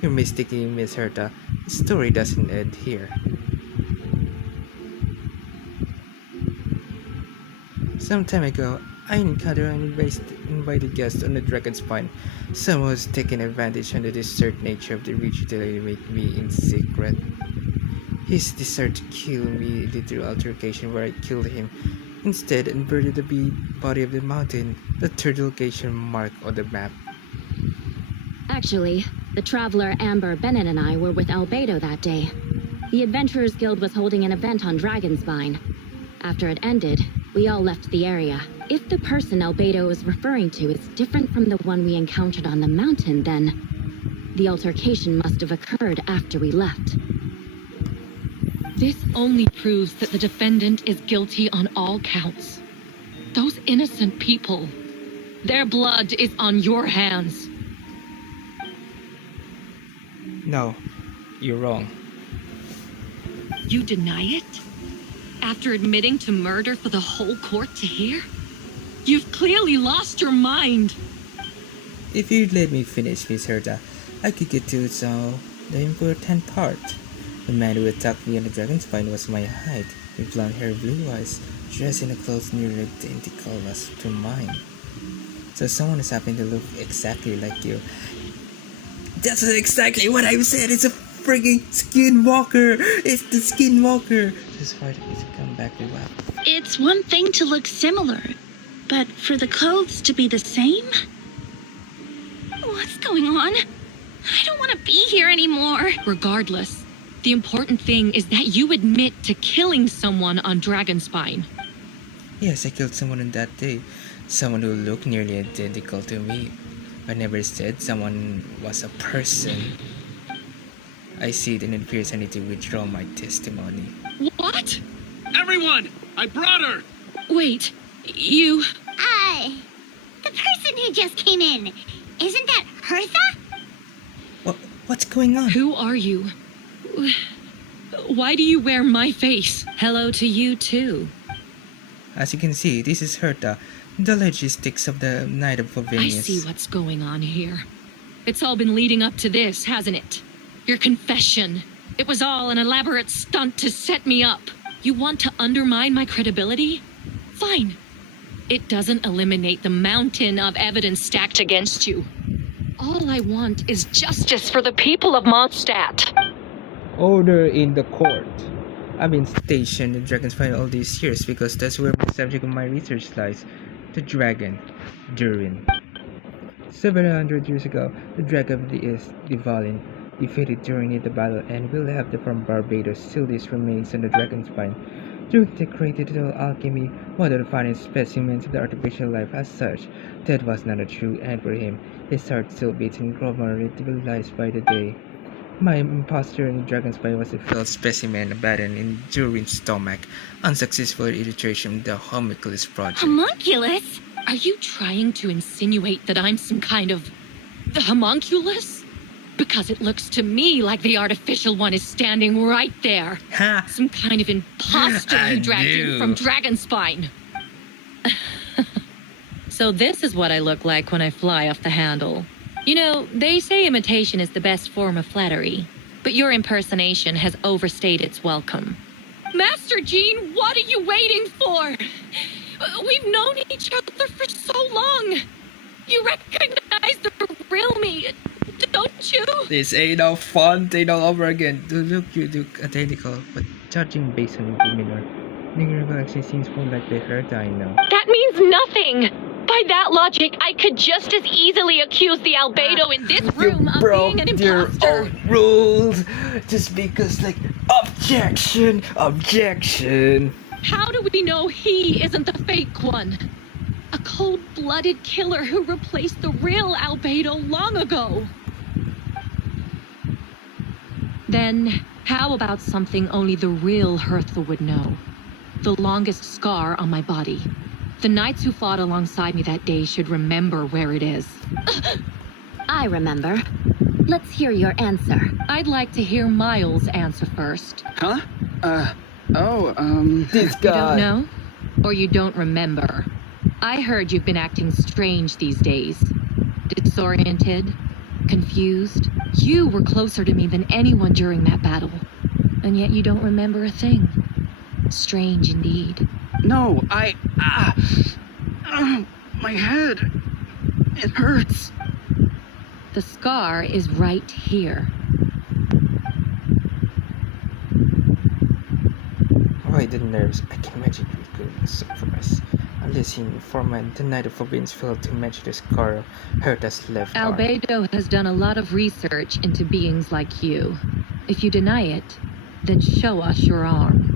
You're mistaken, Miss Herta. The story doesn't end here. Some time ago, I encountered an invited guest on the Dragonspine. Someone was taking advantage of the desert nature of the region to eliminate me in secret. His desire to kill me led to altercation where I killed him instead and buried the body of the mountain, the third location marked on the map. Actually, the traveler Amber Bennett and I were with Albedo that day. The Adventurers Guild was holding an event on Dragonspine. After it ended, we all left the area. If the person Albedo is referring to is different from the one we encountered on the mountain, then the altercation must have occurred after we left. This only proves that the defendant is guilty on all counts. Those innocent people, their blood is on your hands. No, you're wrong. You deny it? After admitting to murder for the whole court to hear? You've clearly lost your mind. If you'd let me finish, Miss Herta, I could get to the important part. The man who attacked me on the Dragonspine was my height, with blonde hair, blue eyes, dressed in a clothes nearly identical as to mine. So someone is happening to look exactly like you. That's exactly what I said! It's a frigging skinwalker! It's the skinwalker! This fight is to come back to what? It's one thing to look similar, but for the clothes to be the same? What's going on? I don't want to be here anymore. Regardless, the important thing is that you admit to killing someone on Dragonspine. Yes, I killed someone on that day. Someone who looked nearly identical to me. I never said someone was a person. I see it and it appears I need to withdraw my testimony. What? Everyone! I brought her! Wait, you... The person who just came in, isn't that Hertha? What's going on? Who are you? Why do you wear my face? Hello to you too. As you can see, this is Herta, the logistics of the Night of I Fovenius. see what's going on here. It's all been leading up to this, hasn't it? Your confession. It was all an elaborate stunt to set me up. You want to undermine my credibility? Fine. It doesn't eliminate the mountain of evidence stacked against you. All I want is justice for the people of Mondstadt. Order in the court. I've been stationed in Dragonspine all these years because that's where the subject of my research lies. The dragon, Durin. 700 years ago, the dragon of the East, Divalin, defeated during the battle and will have from Barbados still these remains on the Dragonspine. During the created alchemy, one of the finest specimens of the artificial life as such. That was not a true end for him. His heart still beats and grows more ridiculous by the day. My imposter in the dragon's bite was a failed specimen abandoned in Durin's stomach. Unsuccessful iteration of the homunculus project. Homunculus? Are you trying to insinuate that I'm some kind of... the homunculus? Because it looks to me like the artificial one is standing right there. Ha! Some kind of imposter I you dragged in knew. from Dragonspine. So this is what I look like when I fly off the handle. You know, they say imitation is the best form of flattery, but your impersonation has overstayed its welcome. Master Jean, what are you waiting for? We've known each other for so long. You recognize the real me, don't you? This ain't no fun thing all over again. You look identical, but judging based on your demeanor, Nigger actually seems more like the hurt I know. That means nothing. By that logic, I could just as easily accuse the Albedo in this room of being an imposter. Your own rules just because, like, objection. How do we know he isn't the fake one? A cold-blooded killer who replaced the real Albedo long ago. Then, how about something only the real Hertha would know? The longest scar on my body. The knights who fought alongside me that day should remember where it is. I remember. Let's hear your answer. I'd like to hear Miles' answer first. Huh? This You guy. don't know? Or you don't remember? I heard you've been acting strange these days. Disoriented? Confused? You were closer to me than anyone during that battle. And yet you don't remember a thing. Strange indeed. No, my head. It hurts. The scar is right here. Why the nerves? I can imagine you could surprise. Unless in informant, the Knight of Forbidden failed to match the scar of Herta's left arm. Albedo has done a lot of research into beings like you. If you deny it, then show us your arm.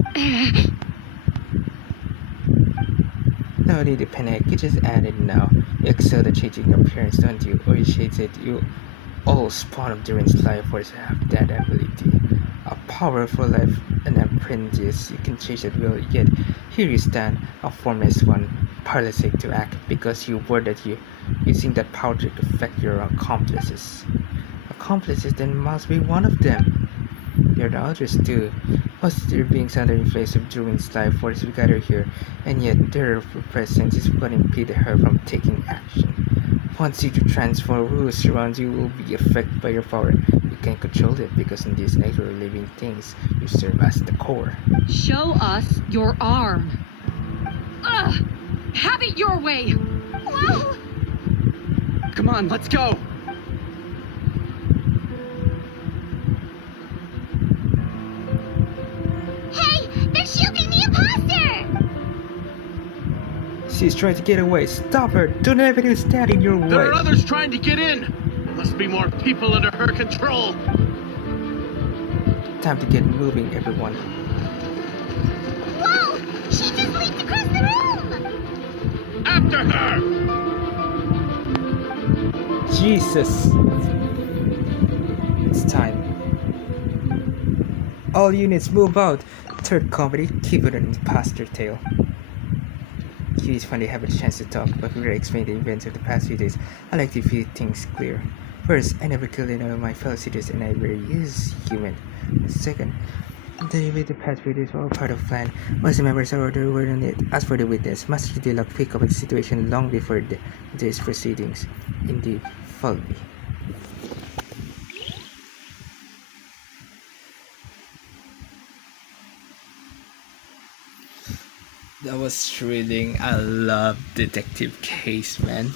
No need to panic, you just add it now. You excel at changing appearance, don't you? Or you shades it, you all spawn of Durin's life force have that ability. A powerful life, an apprentice, you can change at will, yet here you stand, a formless one, paralytic to act, because you were that you, using that power to affect your accomplices. Accomplices then must be one of them. You're the others too. Positive beings under influence of Durin's life force we gather here, and yet their presence is what impeded her from taking action. Once you transform rules around you will be affected by your power. You can control it because in these natural living things, you serve as the core. Show us your arm. Ugh! Have it your way! Whoa! Come on, let's go. Hey, they're shielding the imposter! She's trying to get away. Stop her! Don't let anyone stand in your There are way. others trying to get in. There must be more people under her control. Time to get moving, everyone. Whoa! She just leaped across the room! After her! Jesus! It's time. All units move out. Third company, keep it an imposter tale. Cuties finally have a chance to talk, but we will explain the events of the past few days. I like to keep things clear. First, I never killed any of my fellow citizens and I very is human. Second, the past few days were all part of the plan. Once the members are ordered word on it, as for the witness, Master Dilock picked up the situation long before today's proceedings. Indeed, follow me. That was thrilling. I love detective case, man.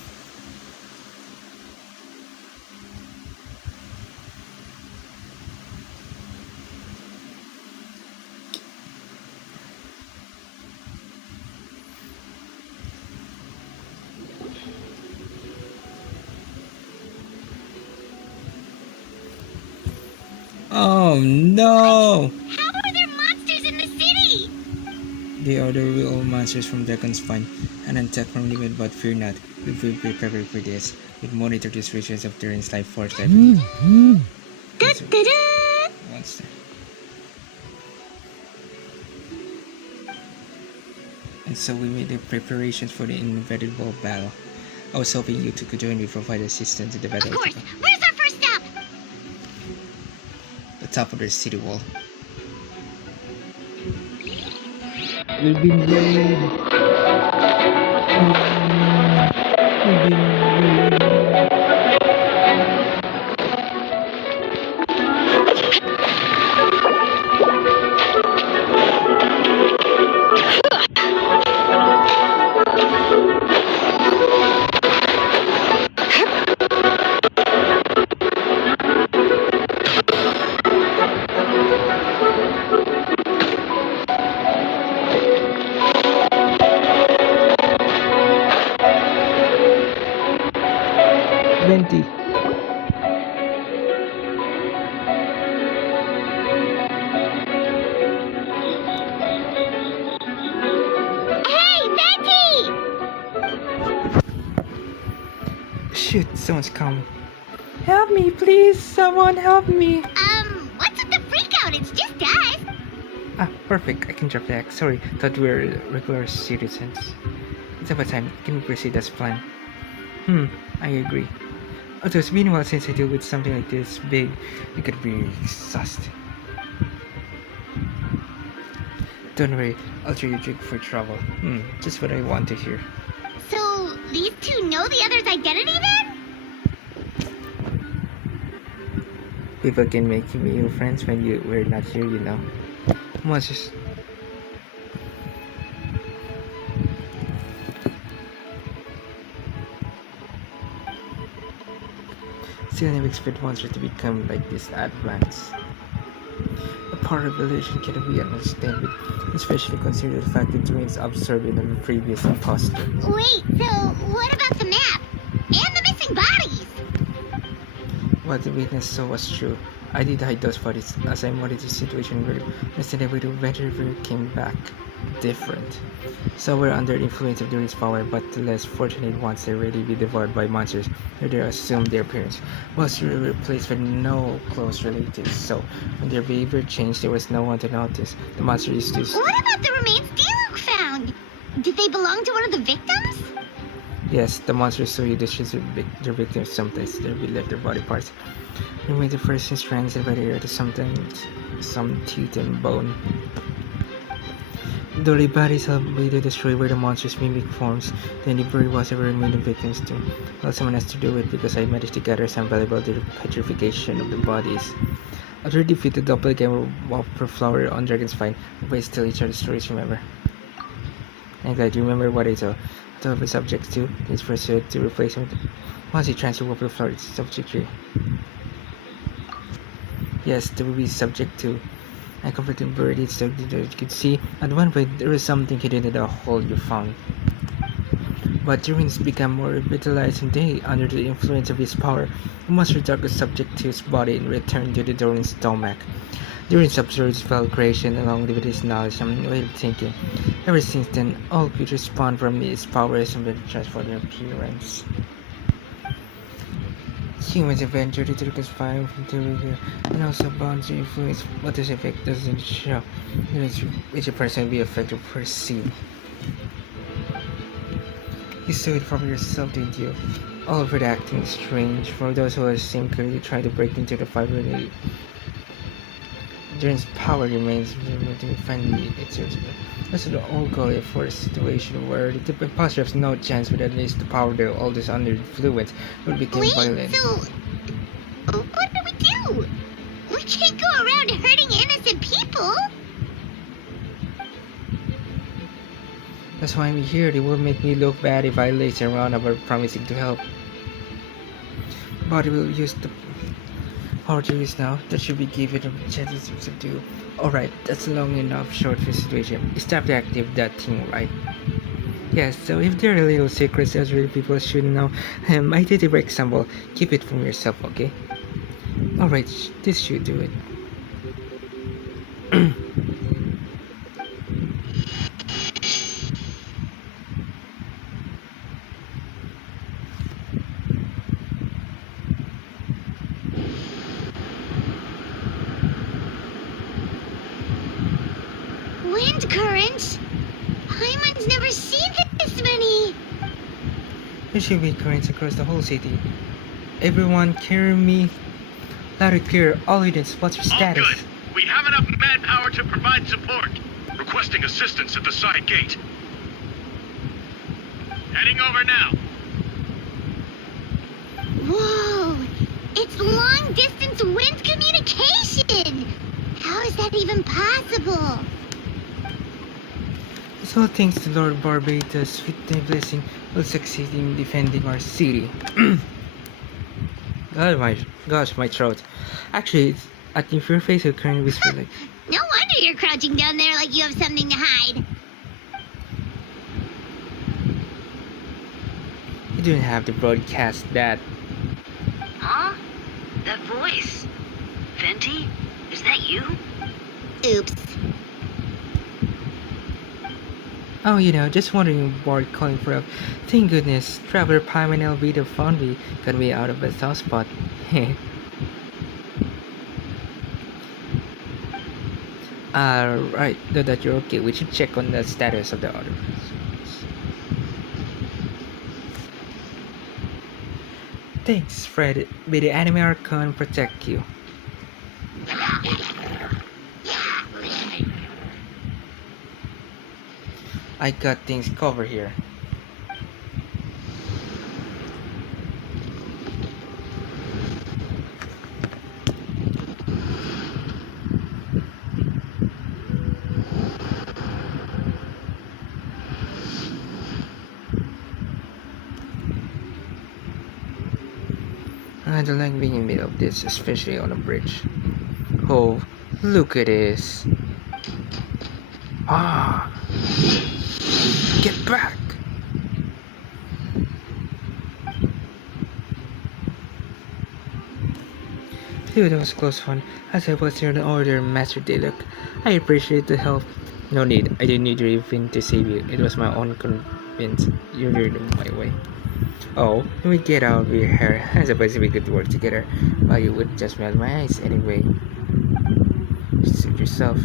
Oh no! How are there monsters in the city? They are the real monsters from Dragon's Spine, an attack from limit, but fear not. We will be prepared for this. We monitor these regions of Durin's life force. Da-da-da! monster. And so we made the preparations for the inevitable battle. I was hoping you two could join me to provide assistance in the battle. Of course. Where's our first stop? The top of the city wall. We've been raided. We've been raided. Venti. Hey, Betty! Shoot, someone's coming. Help me, please. Someone help me. What's with the freak out? It's just us. Ah, perfect. I can drop the axe. Sorry, thought we were regular citizens. It's about time. Can we proceed as planned? I agree. Although it's been a while since I deal with something like this big, it could be exhausting. Don't worry, I'll trade you a drink for trouble. Just what I want to hear. So, these two know the other's identity then? People can make you friends when we're not here, you know. Monsters. Still never expect monsters to become like this advanced. A part of evolution cannot be understood, especially considering the fact that Dwayne's observed in the previous imposter. Wait, so what about the map? And the missing bodies? What the witness saw was true. I did hide those bodies as I monitored the situation where Mr. Abedo eventually came back different. So we're under the influence of Dwayne's power, but the less fortunate ones are ready to be devoured by monsters who they assume their parents. Most were replaced with no close relatives, so when their behavior changed, there was no one to notice. The monster used to... What about the remains Diluc found? Did they belong to one of the victims? Yes, the monsters saw you distribute their victims sometimes. They left their body parts. They made the first strands and by to sometimes some teeth and bone. Though the bodies have been destroyed by the monster's mimic forms, then the body was ever remained victims to. Well, someone has to do it because I managed to gather some valuable petrification of the bodies. After defeat the doppelganger of per flower on Dragon's Spine, we still each other's stories, remember? I'm glad you remember what I saw. To be subject to is pursued to replace him. Once he transferred over floor, it's subject to. Yes, they will be subject to. I converted birdies so that you could see at one point there was something hidden in the hole you found. But the ruins became more revitalized and they, under the influence of his power, the monster dark was subject to his body and returned to the Doran's stomach. During observed spell creation along with his knowledge and way of thinking. Ever since then, all creatures spawned from his powers and been transformed their appearance. Humans eventually to the conspire from the and also bound to influence what this effect doesn't show. Which a person be affected per se. You saw it from yourself, didn't you? All of it acting strange for those who are simply trying to break into the fiber. Duran's power remains friendly. That's the old goal for a situation where the imposter has no chance with at least the power they're all this under influence will become violent. So what do we do? We can't go around hurting innocent people. That's why I'm here. It will make me look bad if I later on about promising to help. But we'll use the power to use now. That should be given a chance to subdue. Alright, that's long enough short for situation. It's time to activate that thing, right? Yes, so if there are little secrets that really people should know, I did a example. Keep it from yourself, okay? Alright, this should do it. wind currents? Paimon's never seen this many. There should be currents across the whole city. Everyone carry me loud and clear. All units, what's your status? All good. We have enough manpower to provide support. Requesting assistance at the side gate. Heading over now. Whoa! It's long-distance wind communication! How is that even possible? It's all thanks to Lord Barbados. With the blessing, will succeed in defending our city. Gosh, my throat. Actually, it's at your face a current whisper like. No wonder you're crouching down there like you have something to hide. You don't have to broadcast that. Huh? That voice? Venti? Is that you? Oops. Oh, just wondering Bard calling for help. Thank goodness, Traveler Paimon and Abedo found me, got me out of a soft spot. Right, now that you're okay, we should check on the status of the other. Thanks, Fred. May the anime Archon protect you. I got things covered here. I don't like being in the middle of this, especially on a bridge. Oh, look at this. Ah! Get back! Dude, that was a close one. As I was here in order, Master Diluc. I appreciate the help. No need. I didn't need your even to save you. It was my own convince. You learned my way. Oh, let me get out of your hair. I suppose we could work together. Well, you would just melt my eyes anyway. Suit yourself.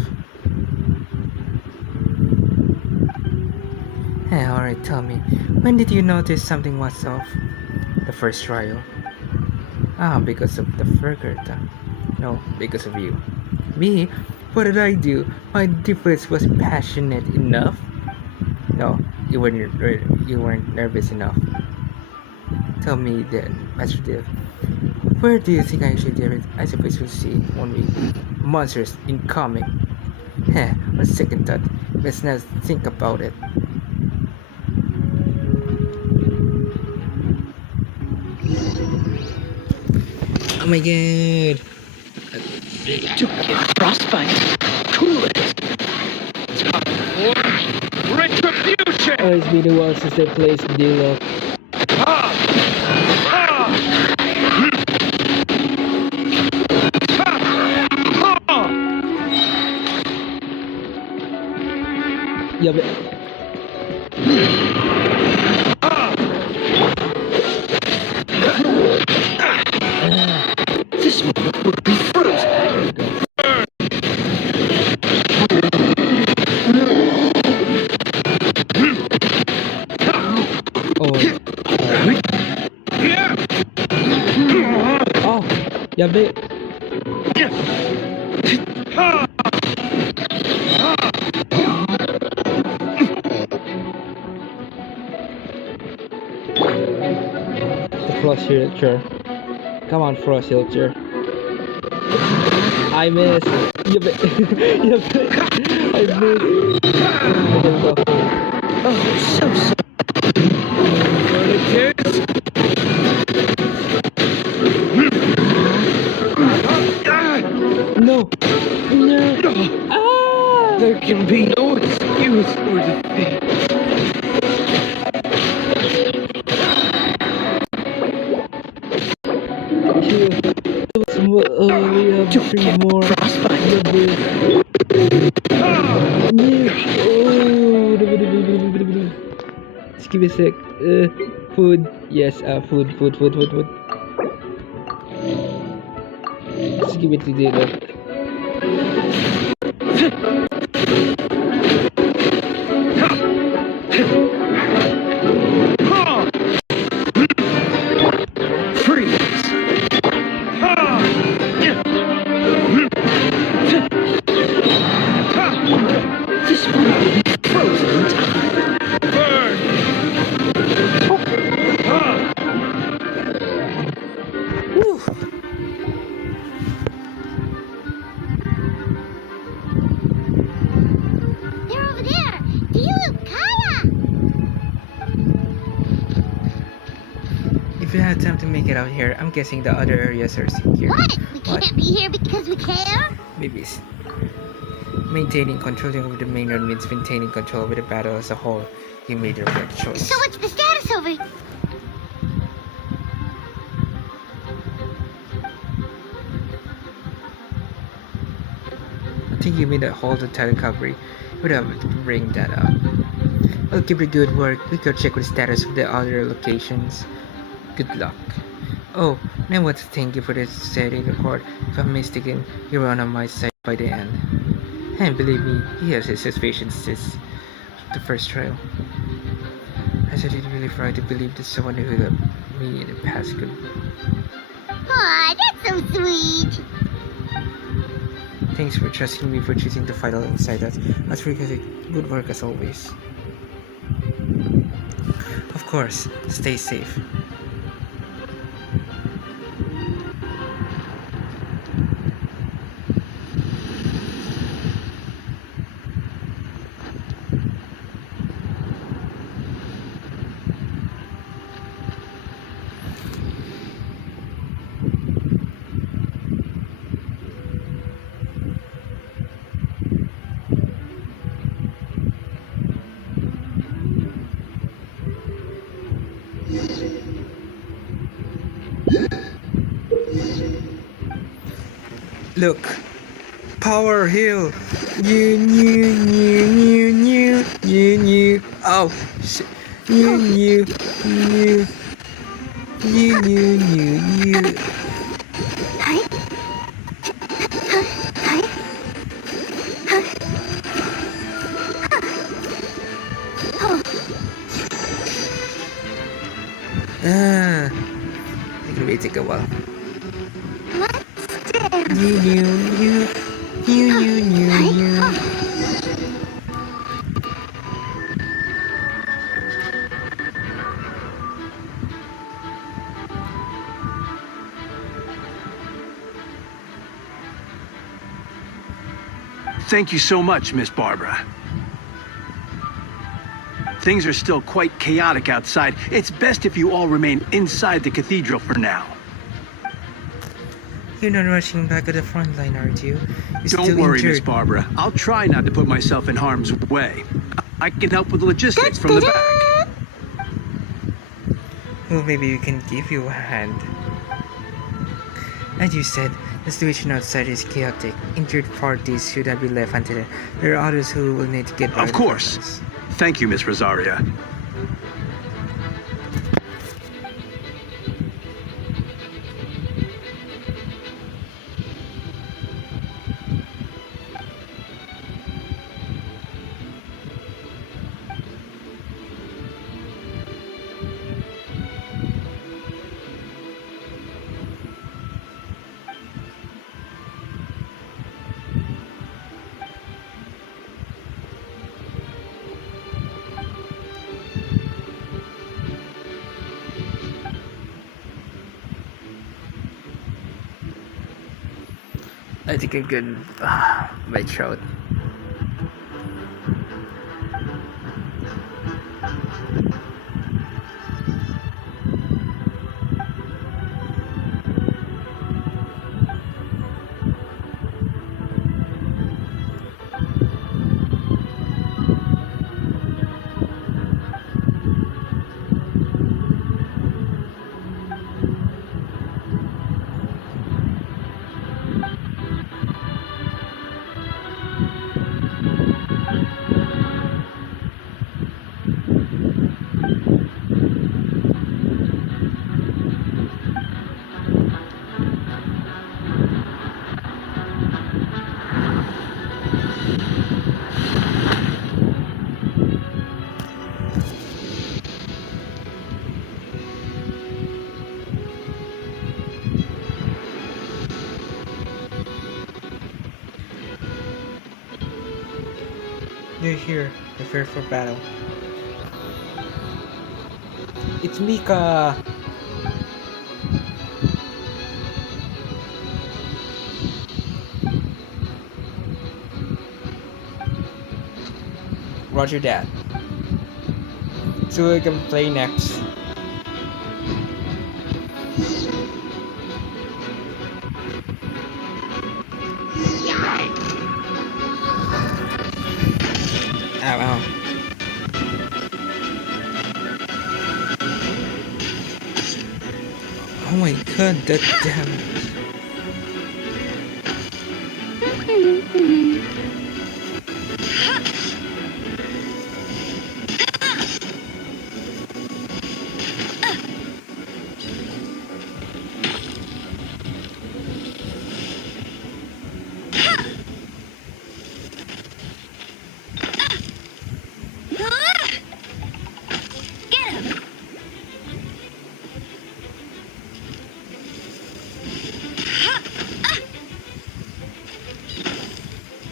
Alright, tell me, when did you notice something was off? The first trial. Ah, because of the Fergerta. No, because of you. Me? What did I do? My difference was passionate enough? No, you weren't nervous enough. Tell me then, Master Div, where do you think I should get it? I suppose we'll see one week. Monsters incoming. On second thought, let's not think about it. Oh my god! Frostbite. Cool it. Retribution! Oh, it's been a while since I played Diluc. Yeah, but This moment would be frozen. yeah, but Frost Hilcher. Come on, Frost Hilcher. I missed. Yep. Yep. I missed. Okay, go. Oh, so sorry. No. No. Ah! There can be no excuse for defeat. We have three more. Just give me a sec. Food. Yes, food. Just give it to Diluc. we had time to make it out here, I'm guessing the other areas are secure. What? We can't be here because we care? Maybe maintaining control over the main road means maintaining control over the battle as a whole. You made the right choice. So what's the status of it? I think you mean the hold the title recovery. Would have to bring that up. Well, keep the good work. We could check the status of the other locations. Good luck. Oh, and I want to thank you for the setting record. If I'm mistaken, you were on my side by the end. And believe me, he has his suspicions since the first trial. I said it really frightened to believe that someone who loved me in the past could. Aw, that's so sweet. Thanks for trusting me for choosing to fight alongside us. That's really good work as always. Of course, stay safe. Look, power heal. New. Oh, shit. New. Ah, it may take a while. New. Thank you so much, Miss Barbara. Things are still quite chaotic outside. It's best if you all remain inside the cathedral for now. You're not rushing back to the front line, aren't you? Don't worry, Miss Barbara. I'll try not to put myself in harm's way. I can help with the logistics from the back. Well, maybe we can give you a hand. As you said, the situation outside is chaotic. Injured parties should not be left until there are others who will need to get by. Of course. Thank you, Miss Rosaria. I think I'm good. My throat. You're here, prepare for battle. It's Mika! Roger that. So we can play next. Ow, ow. Oh my god, that damage.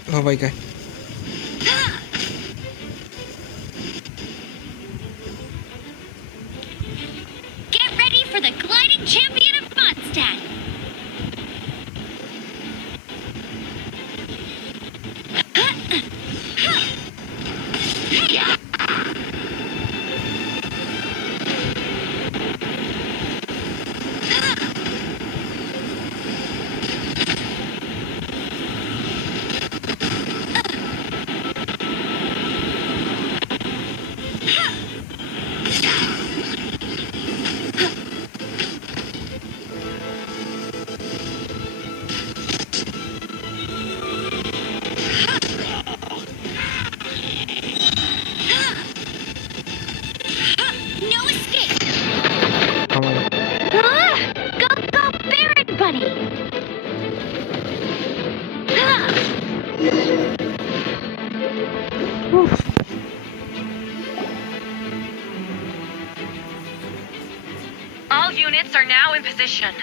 Oh my god. Get ready for the gliding champion of Mondstadt. No escape. Oh my god. Go, Baron Bunny. All units are now in position.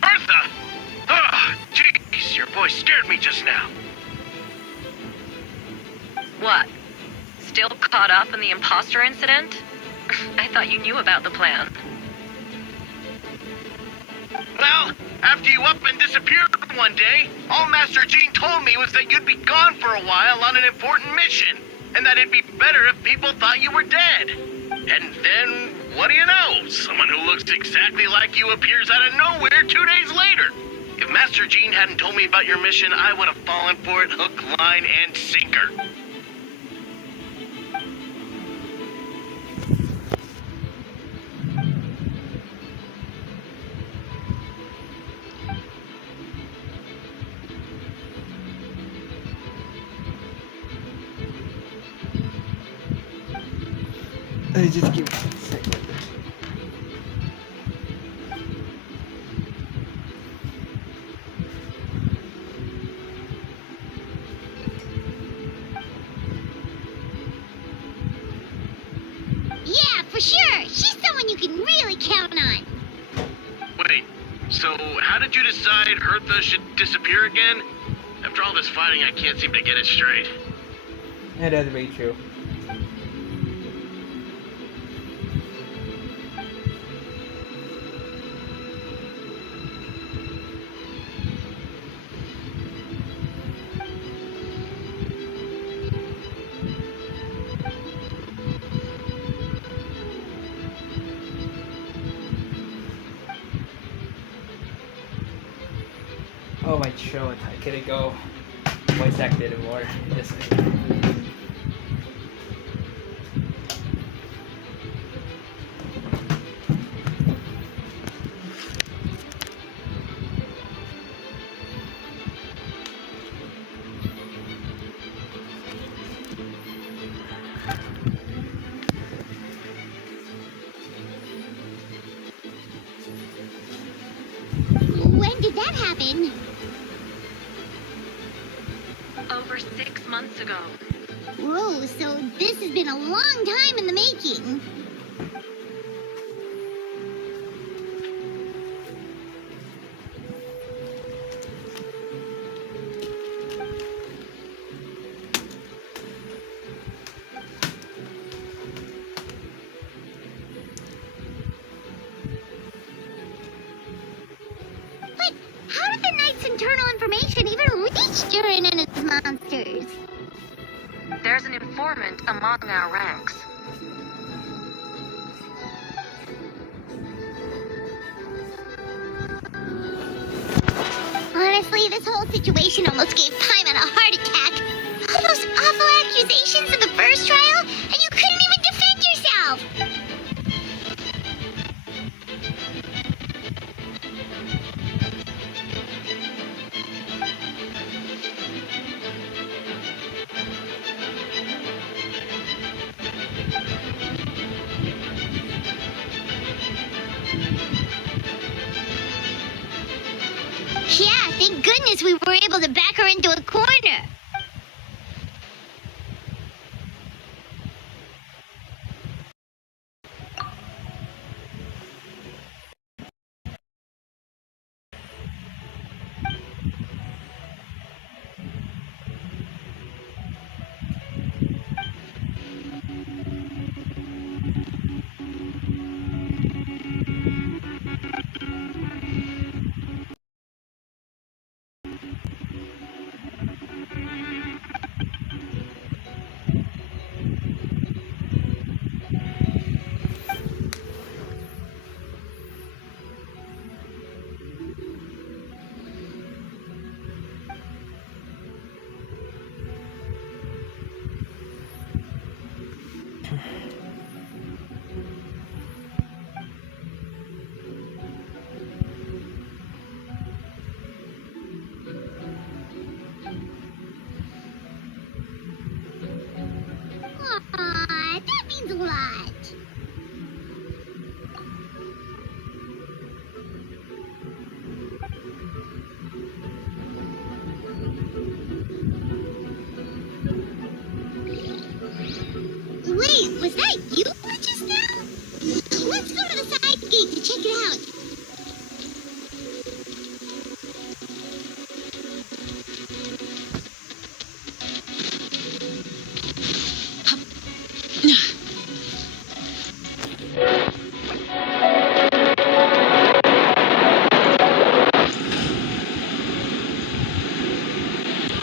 Bertha! Ah, jeez, your voice scared me just now. What? Still caught up in the imposter incident? I thought you knew about the plan. Well, after you up and disappeared one day, all Master Jean told me was that you'd be gone for a while on an important mission, and that it'd be better if people thought you were dead. And then, what do you know? Someone who looks exactly like you appears out of nowhere 2 days later. If Master Jean hadn't told me about your mission, I would have fallen for it hook, line, and sinker. Just give me a second. Yeah, for sure. She's someone you can really count on. Wait, so how did you decide Hertha should disappear again? After all this fighting, I can't seem to get it straight. Yeah, that's very true. Oh my throat, I couldn't go voice act anymore. Just When did that happen? Over 6 months ago. Whoa, so this has been a long time in the making. But how did the Knight's internal information even reach Durin and his monsters? There's an informant among our ranks. Honestly, this whole situation almost gave Paimon a heart attack. All those awful accusations in the first trial, and you couldn't even defend yourself! Yeah, thank goodness we were able to back her into a corner. Aw, that means a lot. Wait, was that you just now? Let's go to the side gate to check it out.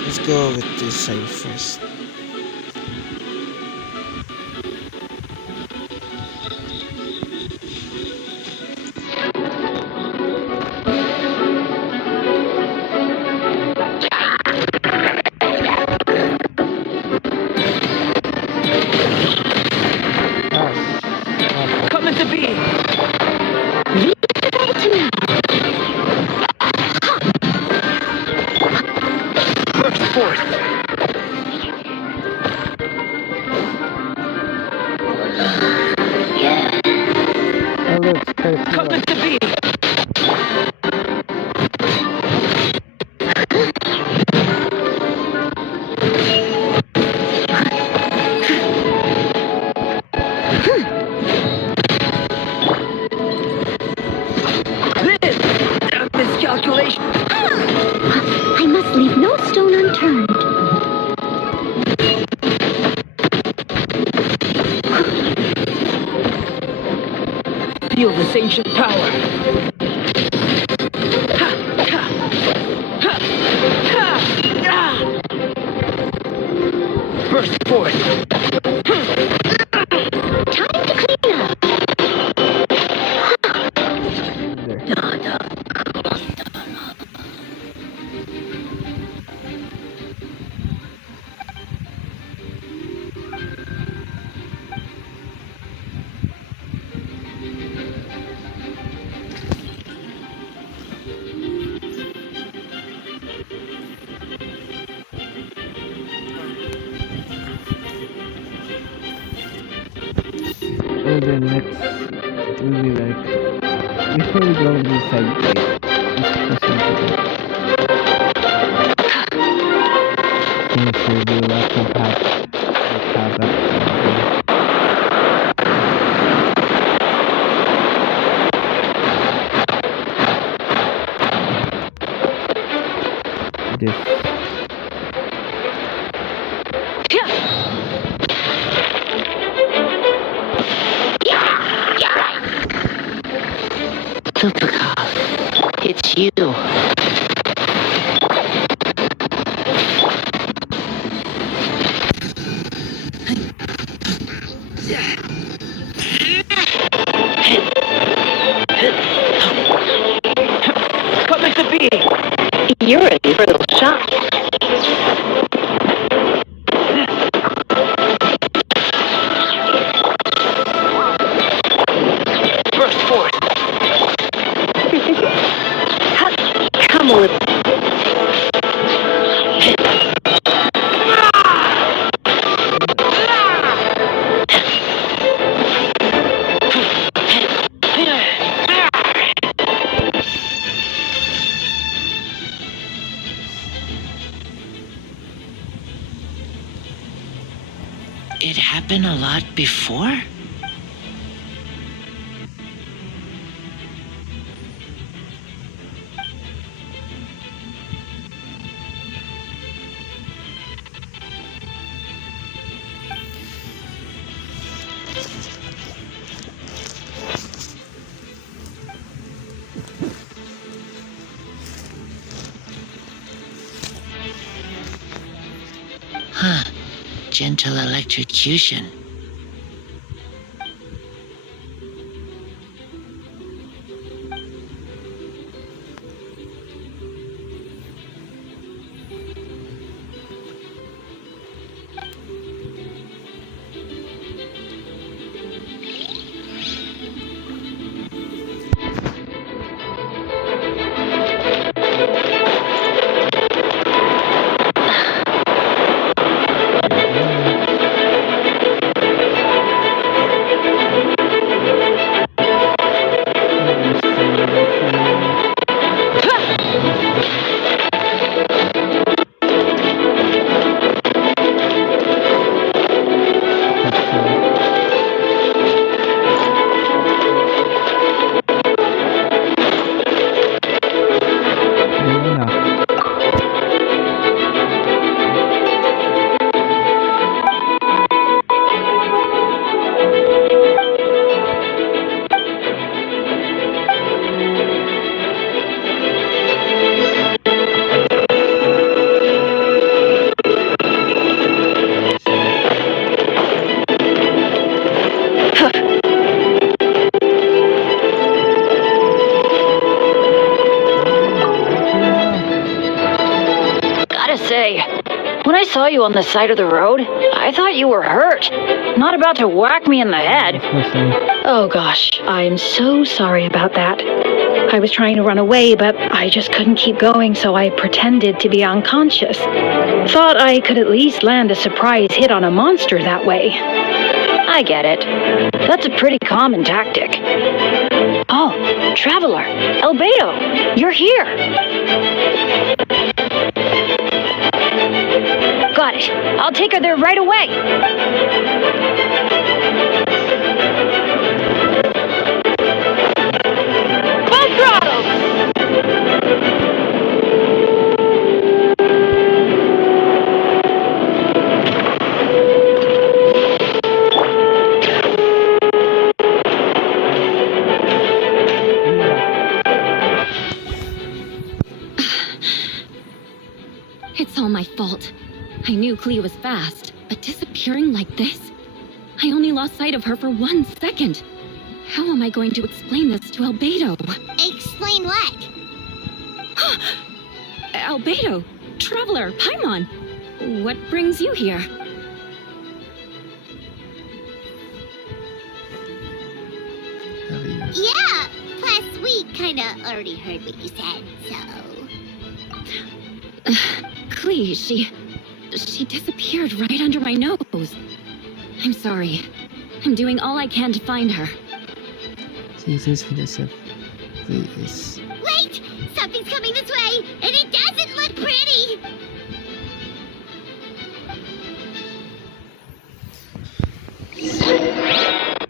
Let's go with this side first. Coming to be. Burst forth. Oh look, Coming to be. Miscalculation. I must leave no stone unturned. Feel this ancient power. Burst forth. Time to clean up. And then next will be like, before we go inside the gate, let's proceed to since we do lots of this. It's you. Coming to be. little shop. Burst forth. Come a little. It happened a lot before? Huh. Gentle electrocution. When I saw you on the side of the road, I thought you were hurt. Not about to whack me in the head. Oh gosh, I'm so sorry about that. I was trying to run away, but I just couldn't keep going, so I pretended to be unconscious. Thought I could at least land a surprise hit on a monster that way. I get it. That's a pretty common tactic. Oh, Traveler, Abedo, you're here. Got it. I'll take her there right away. Full throttle! It's all my fault. I knew Clea was fast, but disappearing like this? I only lost sight of her for 1 second. How am I going to explain this to Abedo? Explain what? Abedo, Traveler, Paimon, what brings you here? Yeah, plus we kinda already heard what you said, so... Clea, she disappeared right under my nose. I'm sorry. I'm doing all I can to find her. Jesus, please. Wait! Something's coming this way, and it doesn't look pretty!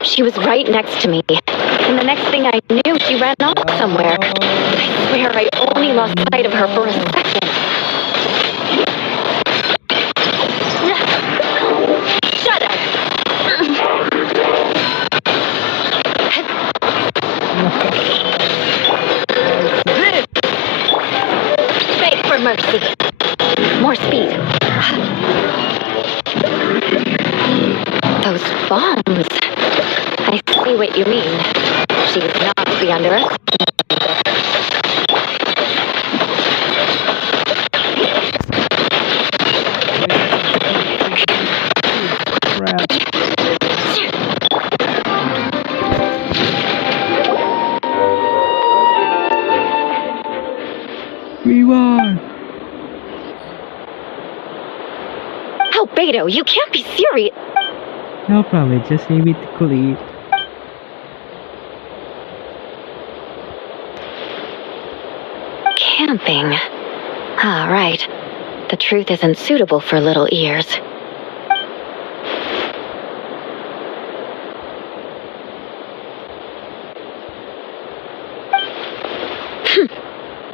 She was right next to me, and the next thing I knew, she ran off somewhere. I swear I only lost sight of her for a second. Shut up! Beg for mercy. More speed. Those bombs. I see what you mean. She was not to be underestimated. Albedo, you can't be serious. No problem, just leave it cool. Camping. Ah, right. The truth isn't suitable for little ears.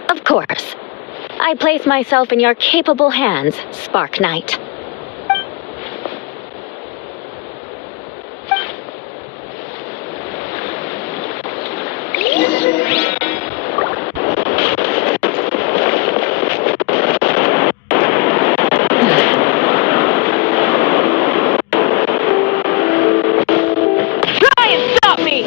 Of course. I place myself in your capable hands, Spark Knight. Try and stop me!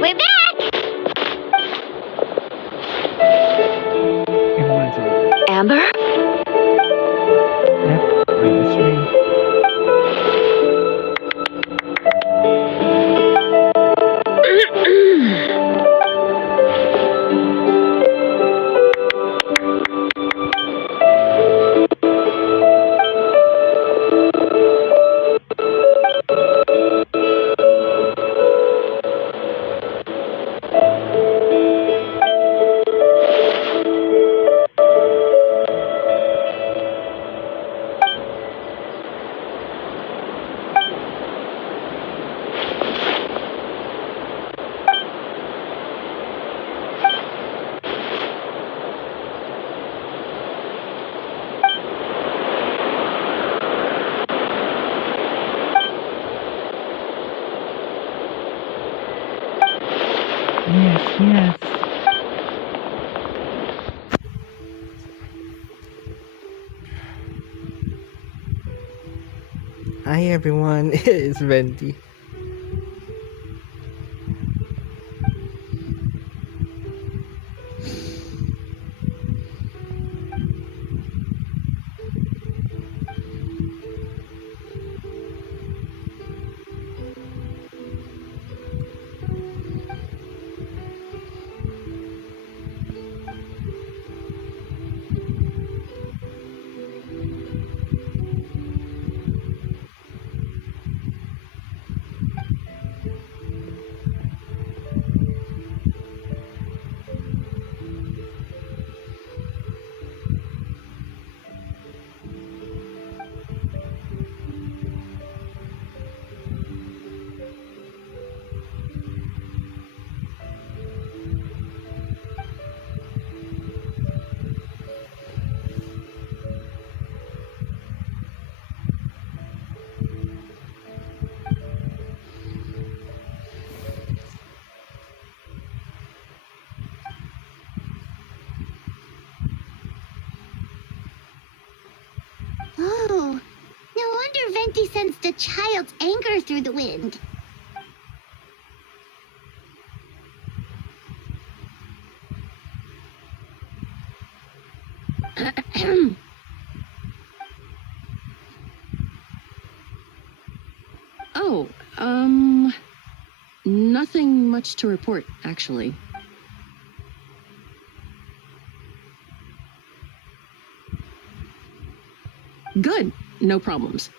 We're back! Everyone's over. Amber? Yep, that's right. Yes, yes. Hi everyone, it's Venti. Oh, no wonder Venti sensed a child's anger through the wind. Oh, nothing much to report, actually. Good, no problems.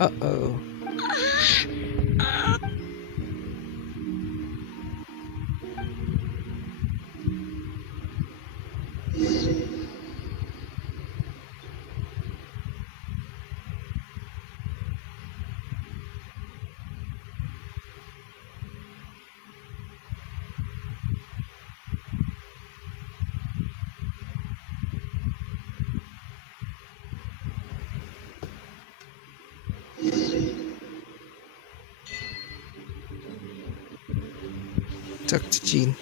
Uh-oh. Talk to Jean.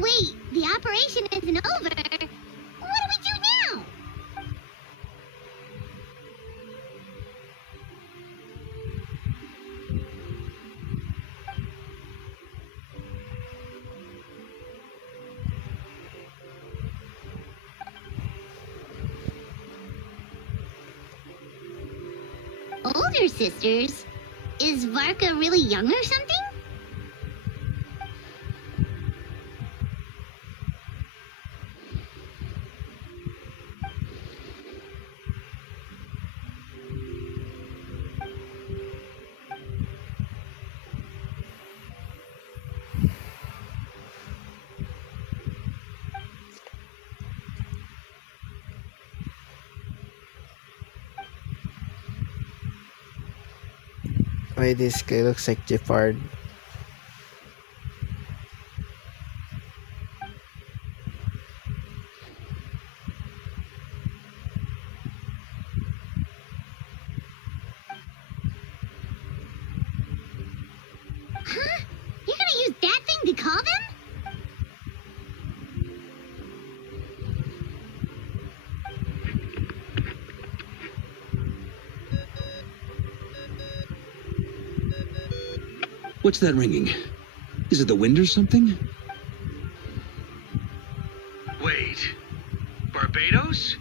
Wait, the operation isn't over. What do we do now? Older sisters? Is Varka really young or something? Why this guy looks like Jeffard? Huh? You're gonna use that thing to call them? What's that ringing? Is it the wind or something? Wait, Barbados?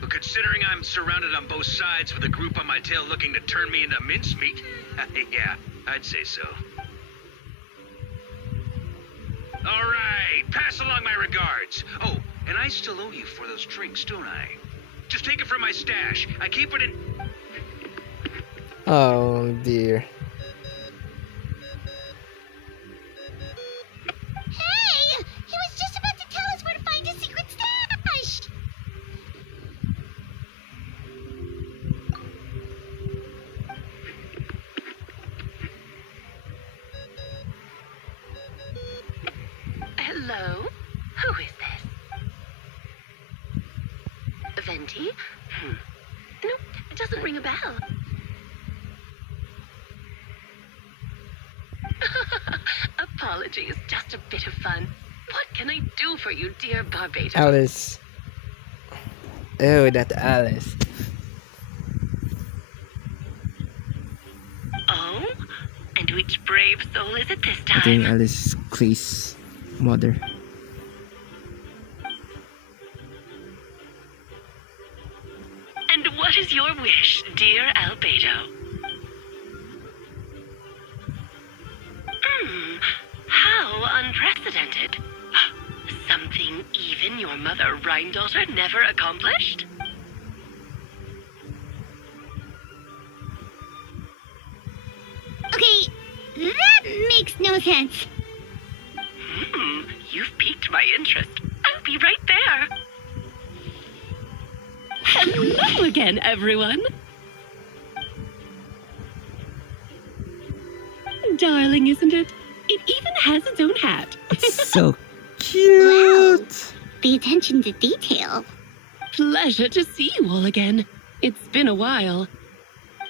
Well, considering I'm surrounded on both sides with a group on my tail looking to turn me into mincemeat, yeah, I'd say so. All right, pass along my regards. Oh, and I still owe you for those drinks, don't I? Just take it from my stash. I keep it in... Oh dear. Hey! He was just about to tell us where to find his secret stash! Hello? Who is this? Venti? Nope, it doesn't ring a bell. Apologies, just a bit of fun. What can I do for you, dear Barbados? Alice. Oh, that Alice. Oh? And which brave soul is it this I think time? Alice is Clay's mother. And what is your wish, dear Abedo? How unprecedented. Something even your mother Rhine-daughter never accomplished? Okay, that makes no sense. You've piqued my interest. I'll be right there. Hello again, everyone. Darling, isn't it? It even has its own hat. So cute. Wow, the attention to detail. Pleasure to see you all again. It's been a while.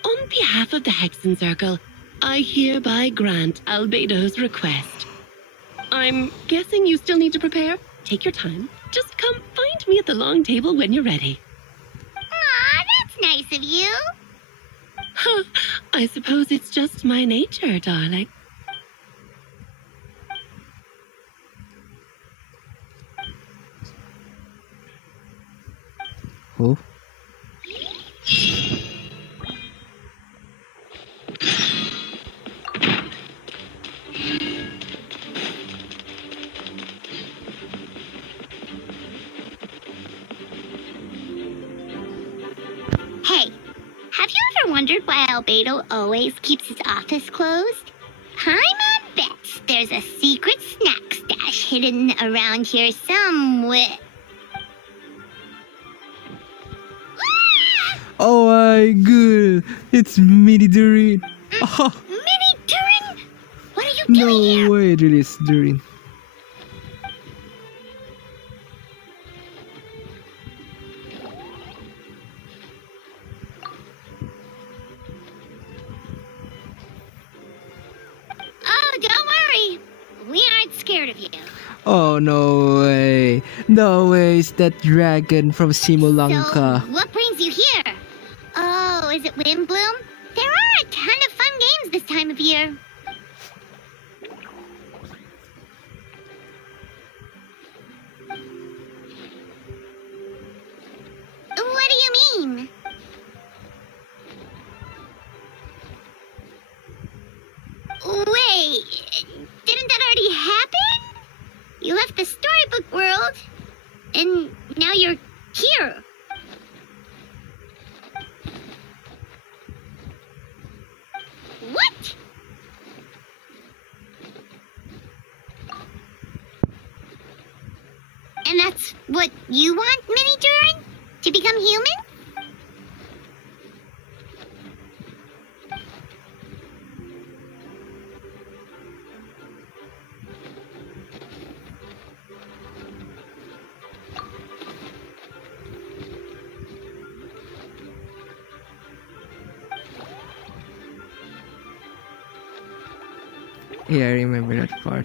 On behalf of the Hexen Circle, I hereby grant Abedo's request. I'm guessing you still need to prepare? Take your time. Just come find me at the long table when you're ready. Aw, that's nice of you. I suppose it's just my nature, darling. Who? Hey, have you ever wondered why Abedo always keeps his office closed? I'm bets there's a secret snack stash hidden around here somewhere. Oh my god, it's Mini Durin. Oh, Mini Durin? What are you doing here? no way, it really is Durin. Oh, don't worry. We aren't scared of you. Oh, no way. No way, it's that dragon from Simulanka. So, what brings you here? Oh, is it Windbloom? There are a ton of fun games this time of year. What do you mean? Wait, didn't that already happen? You left the storybook world, and now you're here. What? And that's what you want, Mini Durin? To become human? Yeah, I remember that part.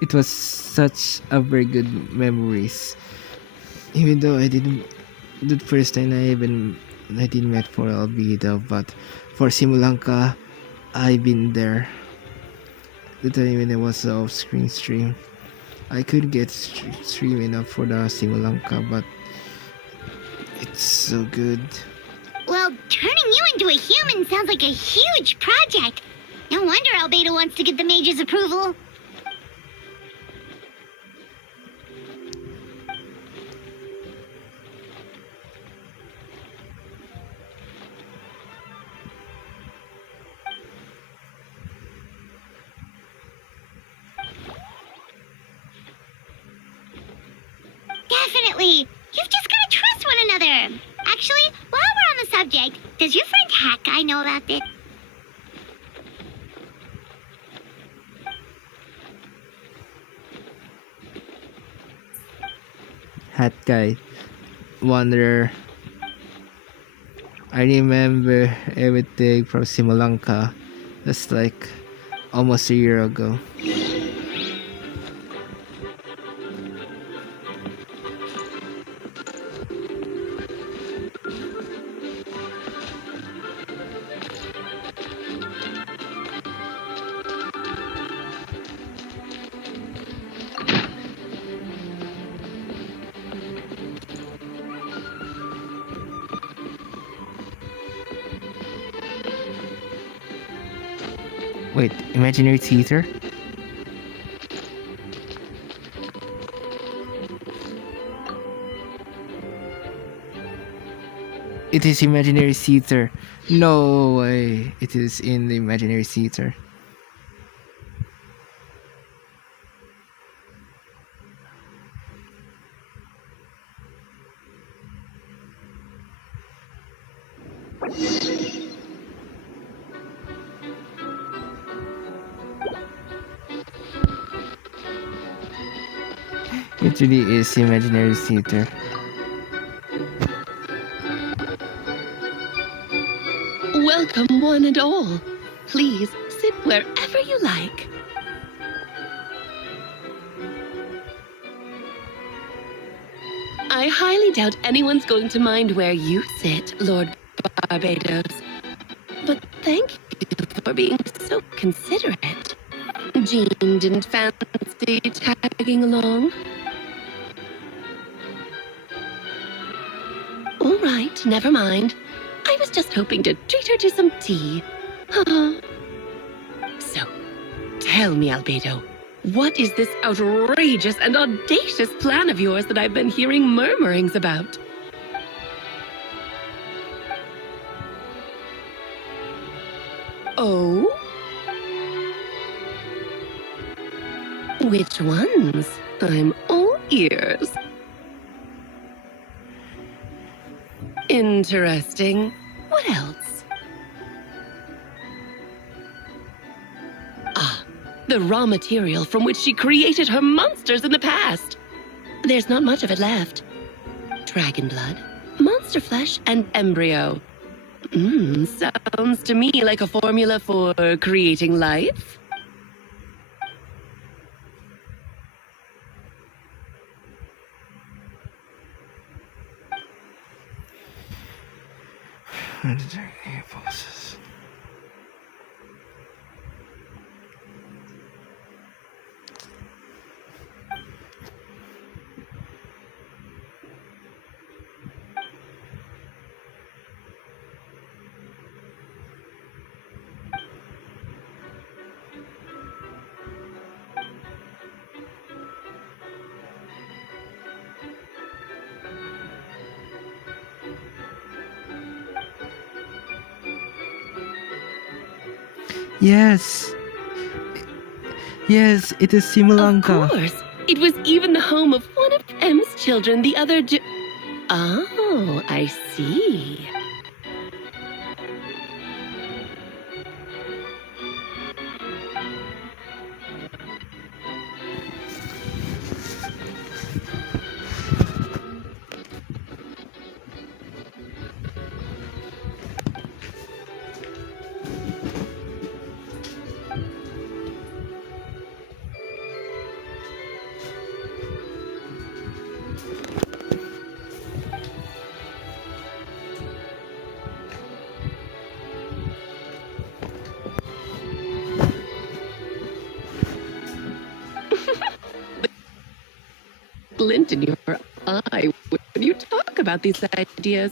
It was such a very good memories. Even though I didn't, the first time I didn't met for Abedo, but for Simulanka, I've been there. The time when I was off-screen stream, I could get stream enough for the Simulanka, but it's so good. Well, turning you into a human sounds like a huge project. No wonder Abedo wants to get the mage's approval. Definitely. You've just got to trust one another. Actually, while we're on the subject, does your friend Hat Guy know about this? Hat Guy, Wanderer. I remember everything from Simulanka. That's like almost a year ago. Wait, imaginary theater? It is imaginary theater. No way. It is in the imaginary theater. It really is imaginary theater. Welcome, one and all. Please sit wherever you like. I highly doubt anyone's going to mind where you sit, Lord Barbados. But thank you for being so considerate. Jean didn't fancy tagging along. All right, never mind. I was just hoping to treat her to some tea. So, tell me, Abedo, what is this outrageous and audacious plan of yours that I've been hearing murmurings about? Oh? Which ones? I'm all ears. Interesting. What else? Ah, the raw material from which she created her monsters in the past. There's not much of it left. Dragon blood, monster flesh, and embryo. Sounds to me like a formula for creating life. Yes! Yes, it is Simulanka. Of course. It was even the home of one of M's children the other day. Oh, I see. Glint in your eye when you talk about these ideas.